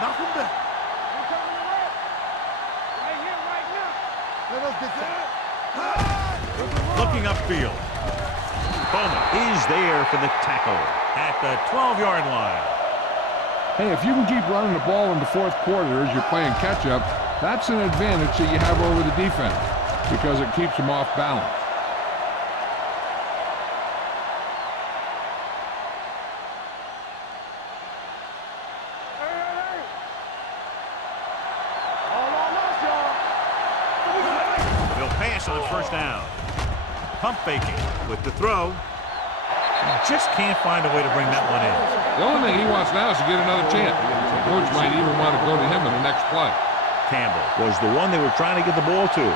Knock him down. We're coming to red. Right here, right now. Let us get that. Looking upfield. Bowman is there for the tackle at the 12-yard line. Hey, if you can keep running the ball in the 4th quarter as you're playing catch-up, that's an advantage that you have over the defense because it keeps them off balance. Hey. All on us, y'all. They'll pass on 1st down. Pump faking with the throw. Just can't find a way to bring that one in. The only thing he wants now is to get another chance. The coach might even want to go to him in the next play. Campbell was the one they were trying to get the ball to.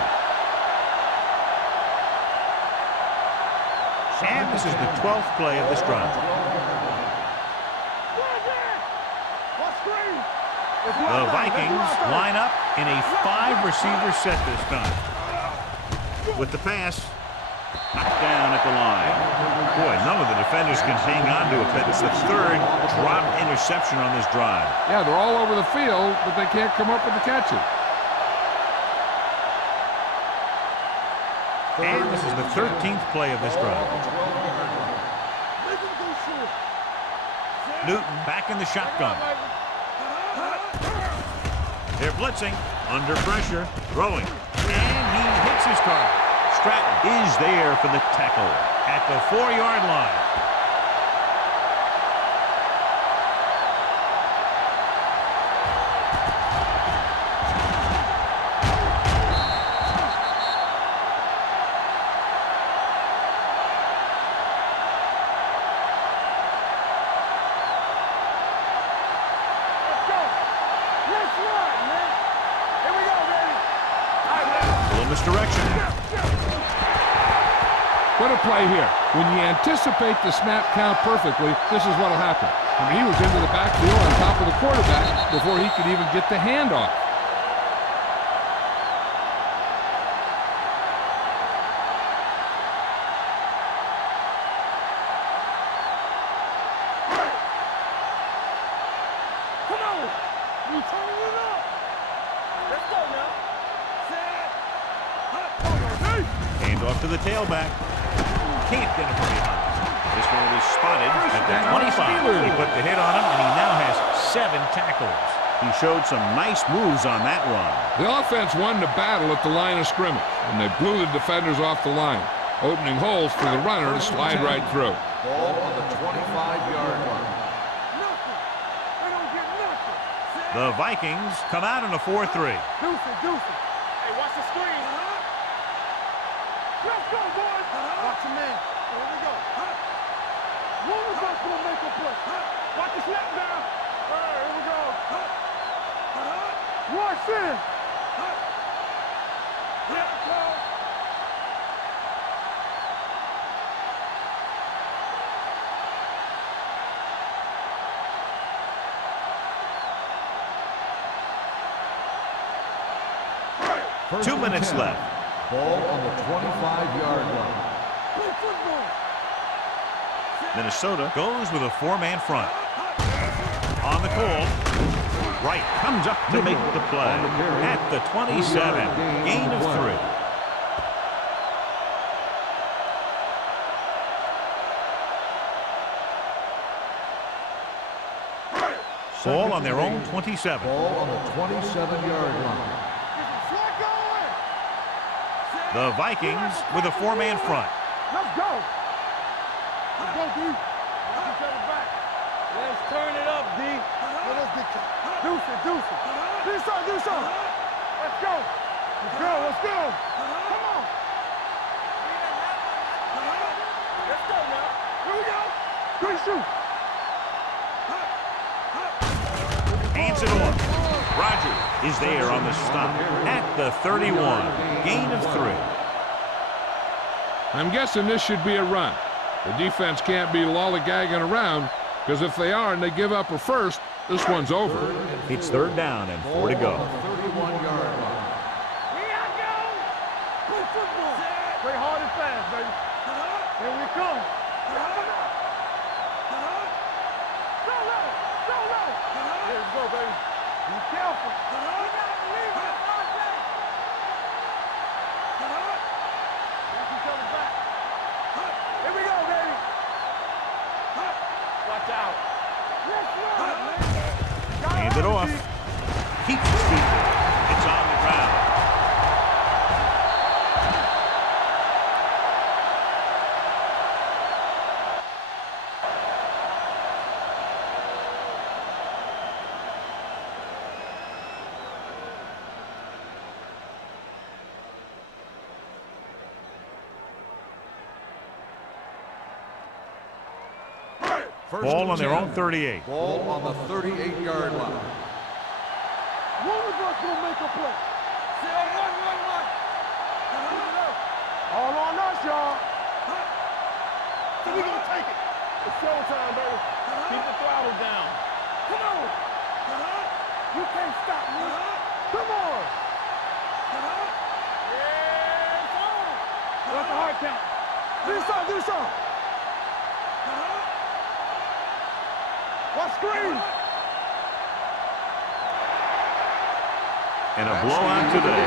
And this is the 12th play of this drive. The Vikings line up in a 5-receiver set this time. With the pass, knocked down at the line. Boy, none of the defenders can hang on to it, but it's the 3rd dropped interception on this drive. Yeah, they're all over the field, but they can't come up with the catches. And this is the 13th play of this drive. Newton back in the shotgun. They're blitzing, under pressure, throwing, and he hits his target. Stratton is there for the tackle at the 4-yard line. Let's go. Let's run, man. Here we go, baby. this direction. What a play here. When you anticipate the snap count perfectly, this is what will happen. I mean, he was into the backfield on top of the quarterback before he could even get the handoff. Come on! You turning it up! Let's go now! Set! Hand off to the tailback. Can't get him from behind. This one was spotted at the 25. He put the hit on him, and he now has 7 tackles. He showed some nice moves on that run. The offense won the battle at the line of scrimmage, and they blew the defenders off the line, opening holes for the runner to slide right through. Ball on the 25-yard line. Nothing! They don't get nothing! Set! The Vikings come out in a 4-3. Deuce it! Hey, watch the screen! Let's go, boys! Watch your man. Here we go. One of us gonna make a play. Watch the snap down. Here we go. Watch this. Let's go. First 2 and minutes 10. left. Ball on the 25-yard line. Play football. Minnesota goes with a 4-man front. On the call. Wright comes up to make the play. At the 27. Gain of 3. Ball on their own 27. Ball on the 27-yard line. Slide going. The Vikings with a 4-man front. Let's go. Let's go, D. Let's each other back. Let's turn it up, D. Let's get deuce it. Do something. Let's go. Let's go. Come on. Let's go now. Here we go. Good shoot. Hands it off. Roger is there on the stop at the 31. Gain of 3. I'm guessing this should be a run. The defense can't be lollygagging around, because if they are and they give up a first, this one's over. It's 3rd down and 4 to go. 31-yard line. Here I go. Play football. Play hard and fast, baby. Here we come. Go low. Here we go, baby. Be careful. We gotta believe it, RJ. Watch each other back. Here we go, baby. Watch out. Let's run. Hands it off. Keeps his feet there. It's on the ground. Ball on their own 38. Ball on the 38-yard line. One of us gonna make a play. Run. All on us, y'all. We gonna take it. It's showtime, baby. Keep the throttle down. Come on. You can't stop me. Come on. Yeah, it's on. What's the hard count? Do something. What screen? And a blowout today.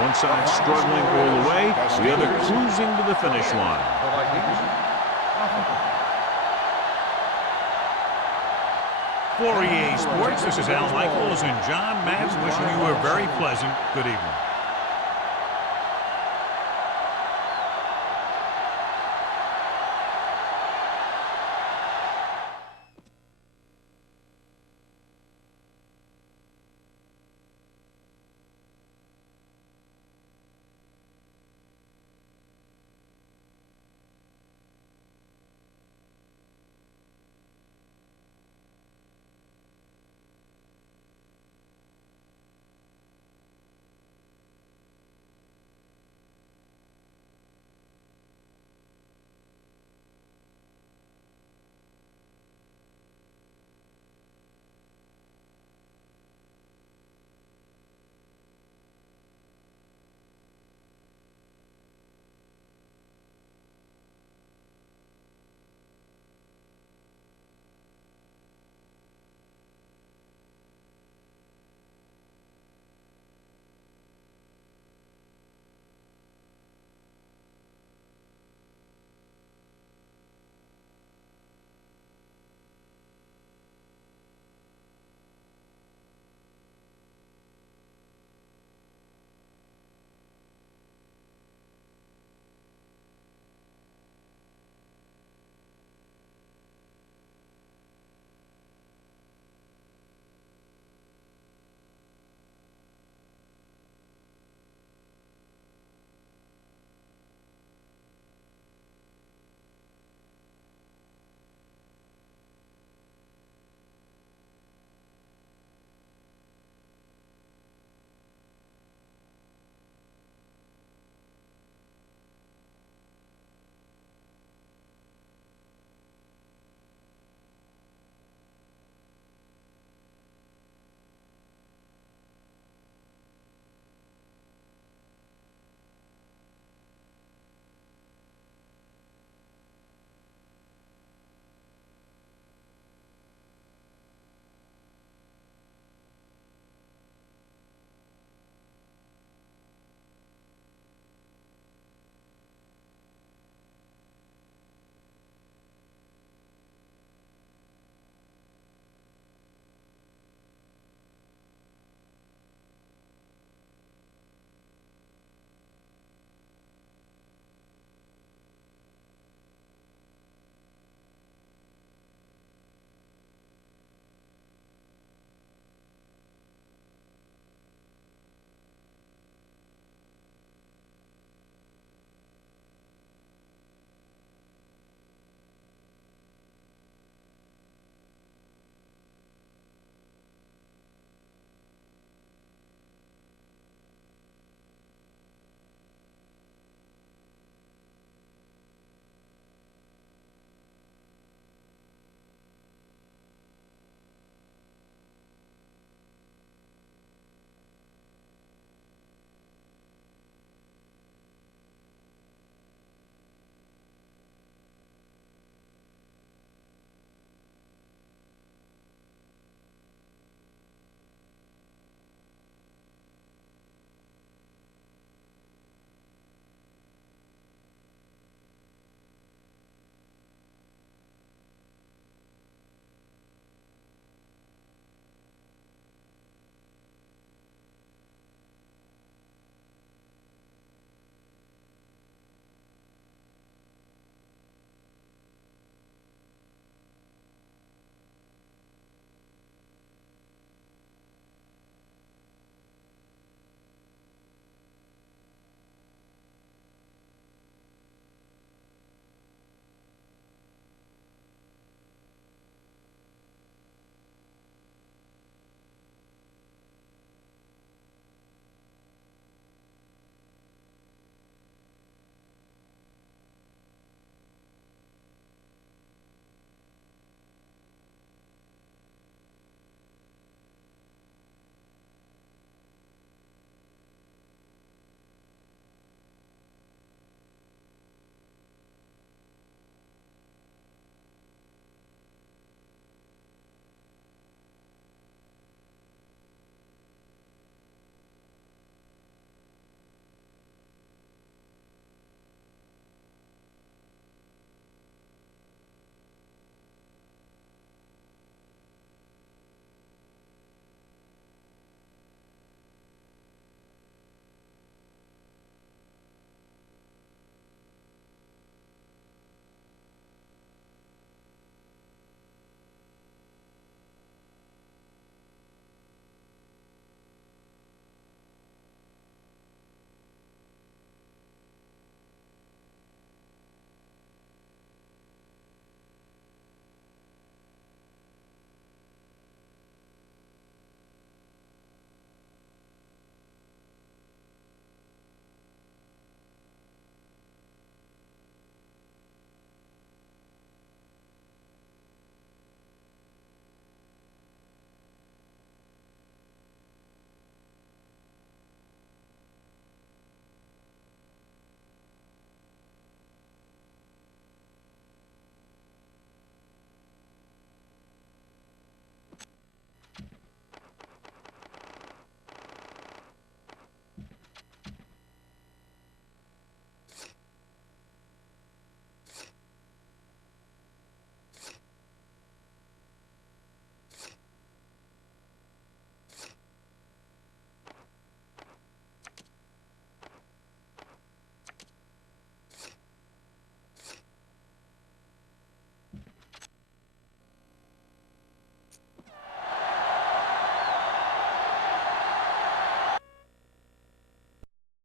One side struggling all the way, the other cruising to the finish line. The Vikings. For EA Sports, this is Al Michaels and John Madden wishing you a very pleasant good evening.